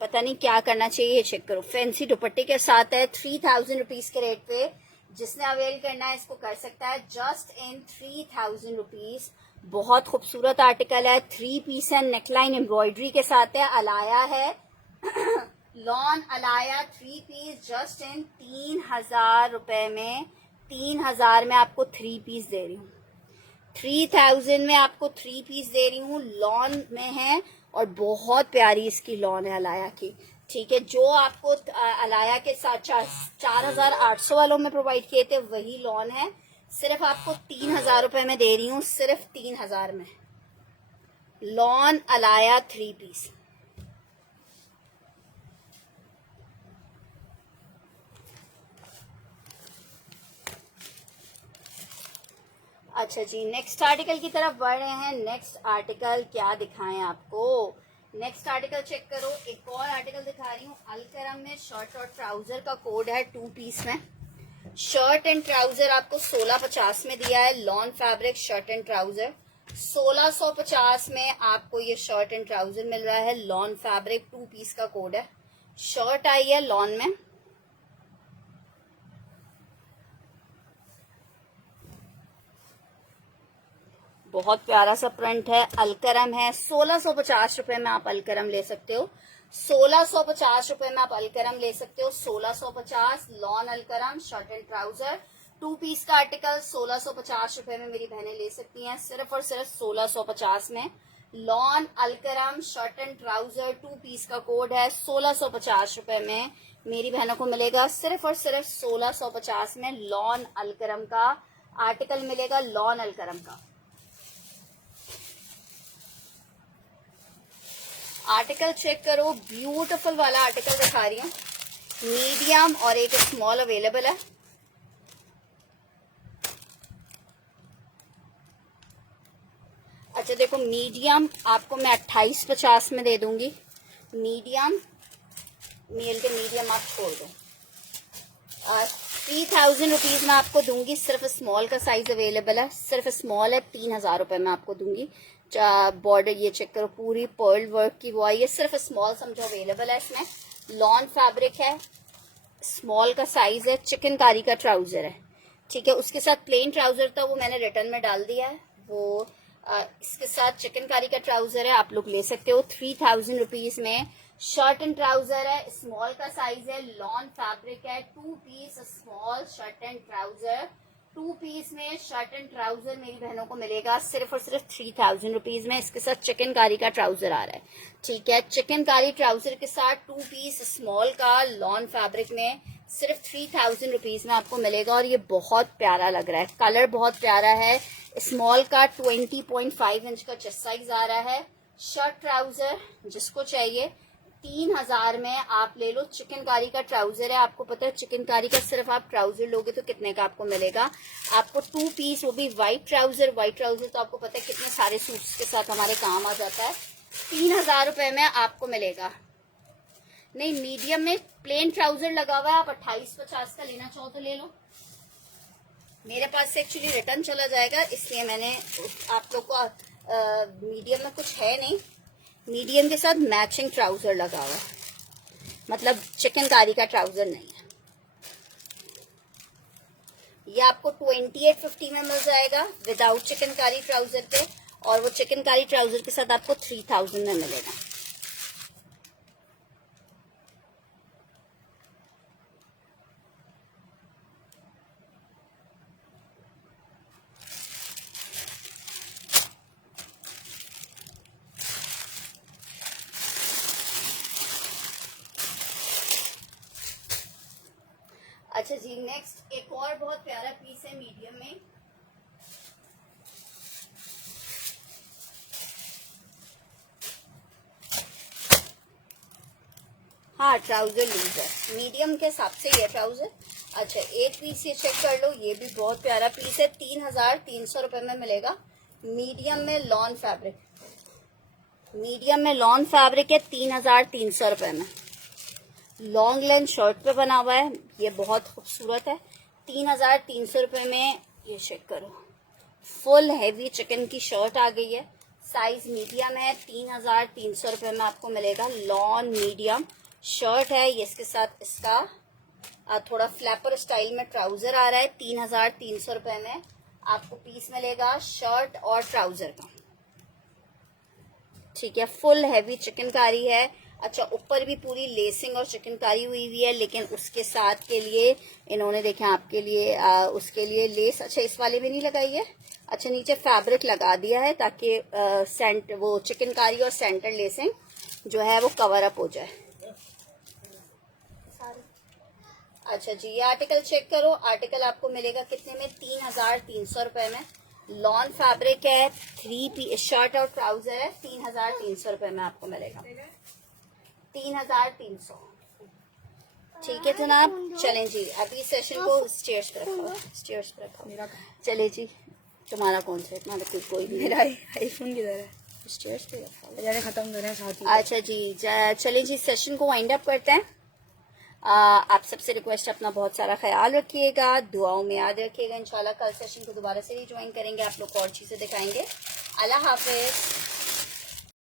पता नहीं क्या करना चाहिए। चेक करो, फैंसी दुपट्टे के साथ है। 3,000 रुपीज के रेट पे जिसने अवेल करना है इसको कर सकता है, जस्ट इन 3,000 रुपीज। बहुत खूबसूरत आर्टिकल है, 3 पीस है, नेकलाइन एम्ब्रॉयडरी के साथ है, अलाया है lawn Alaya 3 piece just in 3,000 रुपए में। 3,000 में आपको 3 पीस दे रही हूँ। 3,000 में आपको 3 पीस दे रही हूँ, लॉन में है और बहुत प्यारी इसकी लॉन है अलाया की। ठीक है, जो आपको अलाया के साथ 4,800 वालों में प्रोवाइड किए थे वही लॉन है। सिर्फ आपको 3,000 रुपए में दे रही हूँ, सिर्फ 3,000 में लॉन अलाया 3 पीस। अच्छा जी, नेक्स्ट आर्टिकल की तरफ बढ़ रहे हैं। नेक्स्ट आर्टिकल क्या दिखाएं आपको? नेक्स्ट आर्टिकल चेक करो। एक और आर्टिकल दिखा रही हूँ। अलकरम में शर्ट और ट्राउजर का कोड है 2 पीस में। शर्ट एंड ट्राउजर आपको 1650 में दिया है। Lawn fabric shirt and trouser 1650 में आपको ये शर्ट एंड ट्राउजर मिल रहा है। लॉन फैब्रिक 2 पीस का कोड है। शर्ट आई है लॉन में, बहुत प्यारा सा प्रिंट है, अलकरम है। 1650 रुपए में आप अलकरम ले सकते हो। 1650 रुपए में आप अलकरम ले सकते हो। 1650 lawn Alkaram shirt and trouser 2 piece का आर्टिकल 1650 रुपए में मेरी बहनें ले सकती हैं। सिर्फ और सिर्फ 1650 में lawn Alkaram shirt and trouser 2 piece का कोड है। 1650 रुपए में मेरी बहनों को मिलेगा। सिर्फ और सिर्फ 1650 में लॉन अलकरम का आर्टिकल मिलेगा। लॉन अलकरम का आर्टिकल चेक करो, ब्यूटीफुल वाला आर्टिकल दिखा रही हूँ। मीडियम और एक स्मॉल अवेलेबल है। अच्छा देखो, मीडियम आपको मैं 2850 में दे दूंगी। मीडियम, मेल के मीडियम आप छोड़ दो। 3,000 रुपीज में आपको दूंगी। सिर्फ स्मॉल का साइज अवेलेबल है, सिर्फ स्मॉल है। 3,000 रुपए में आपको दूंगी। बॉर्डर ये चेक करो, पूरी पर्ल वर्क की वो आई है। सिर्फ स्मॉल समझो अवेलेबल है इसमें। लॉन फैब्रिक है, स्मॉल का साइज है, चिकनकारी का ट्राउजर है। ठीक है, उसके साथ प्लेन ट्राउजर था वो मैंने रिटर्न में डाल दिया है। वो इसके साथ चिकनकारी का ट्राउजर है, आप लोग ले सकते हो। 3,000 रुपीज में शर्ट एंड ट्राउजर है, स्मॉल का साइज है, लॉन फैब्रिक है। 2 piece small shirt and trouser 2 piece में शर्ट एंड ट्राउजर मेरी बहनों को मिलेगा सिर्फ और सिर्फ 3,000 रुपीज में। इसके साथ चिकनकारी का ट्राउजर आ रहा है। ठीक है, चिकनकारी ट्राउजर के साथ 2 पीस स्मॉल का लॉन फैब्रिक में सिर्फ 3,000 रुपीज में आपको मिलेगा। और ये बहुत प्यारा लग रहा है, कलर बहुत प्यारा है। स्मॉल का 20.5 इंच का चेस्ट साइज आ रहा है। शर्ट ट्राउजर जिसको चाहिए 3,000 में आप ले लो। चिकनकारी का ट्राउजर है, आपको पता है चिकनकारी का सिर्फ आप ट्राउजर लोगे तो कितने का आपको मिलेगा? आपको 2 पीस, वो भी व्हाइट ट्राउजर। व्हाइट ट्राउजर तो आपको पता है कितने सारे सूट्स के साथ हमारे काम आ जाता है। 3,000 रुपए में आपको मिलेगा। नहीं, मीडियम में प्लेन ट्राउजर लगा हुआ है, आप 2850 का लेना चाहो तो ले लो। मेरे पास से एक्चुअली रिटर्न चला जाएगा, इसलिए मैंने आप लोग को मीडियम में कुछ है नहीं। मीडियम के साथ मैचिंग ट्राउजर लगा हुआ है, मतलब चिकनकारी का ट्राउजर नहीं है। ये आपको 2850 में मिल जाएगा विदाउट चिकनकारी ट्राउजर पे, और वो चिकनकारी ट्राउजर के साथ आपको 3,000 में मिलेगा। अच्छा जी, नेक्स्ट एक और बहुत प्यारा पीस है मीडियम में। हाँ ट्राउजर लूज है, मीडियम के हिसाब से ये ट्राउजर। अच्छा एक पीस ये चेक कर लो, ये भी बहुत प्यारा पीस है, 3,300 रुपए में मिलेगा। मीडियम में लॉन फैब्रिक, मीडियम में लॉन फैब्रिक है, 3,300 रुपए में। लॉन्ग लेंथ शर्ट पे बना हुआ है, ये बहुत खूबसूरत है। 3,300 रुपए में ये चेक करो, फुल हैवी चिकन की शर्ट आ गई है, साइज मीडियम है, 3,300 रुपए में आपको मिलेगा। लॉन मीडियम शर्ट है ये, इसके साथ इसका थोड़ा फ्लैपर स्टाइल में ट्राउजर आ रहा है। 3,300 रुपए में आपको पीस मिलेगा शर्ट और ट्राउजर का, ठीक है। फुल हैवी चिकनकारी है। अच्छा ऊपर भी पूरी लेसिंग और चिकनकारी हुई हुई है, लेकिन उसके साथ के लिए इन्होंने देखें आपके लिए उसके लिए लेस, अच्छा इस वाले में नहीं लगाई है, अच्छा नीचे फैब्रिक लगा दिया है ताकि सेंट वो चिकनकारी और सेंटर लेसिंग जो है वो कवर अप हो जाए। अच्छा जी ये आर्टिकल चेक करो, आर्टिकल आपको मिलेगा कितने में, 3,300 रुपए में। लॉन फैब्रिक है, 3 पीस शर्ट और ट्राउजर है, 3,300 रुपए में आपको मिलेगा, 3,300। ठीक है जनाब, चलें जी अभी सेशन को स्टेयर्स पर रखो, स्टेयर्स पर रखो। चले जी, तुम्हारा कौन सा, तुम्हारा कोई नहीं, मेरा आईफोन किधर है, स्टेयर्स पे रखा। खत्म करें साथ ही। अच्छा जी चलें जी सेशन को वाइंड अप करते हैं। आप सबसे रिक्वेस्ट अपना बहुत सारा ख्याल रखिएगा, दुआओं में याद रखिएगा। इंशाल्लाह कल सेशन को दोबारा से रिज्वाइन करेंगे, आप लोग को और चीज़ें दिखाएंगे। अल्लाह हाफिज।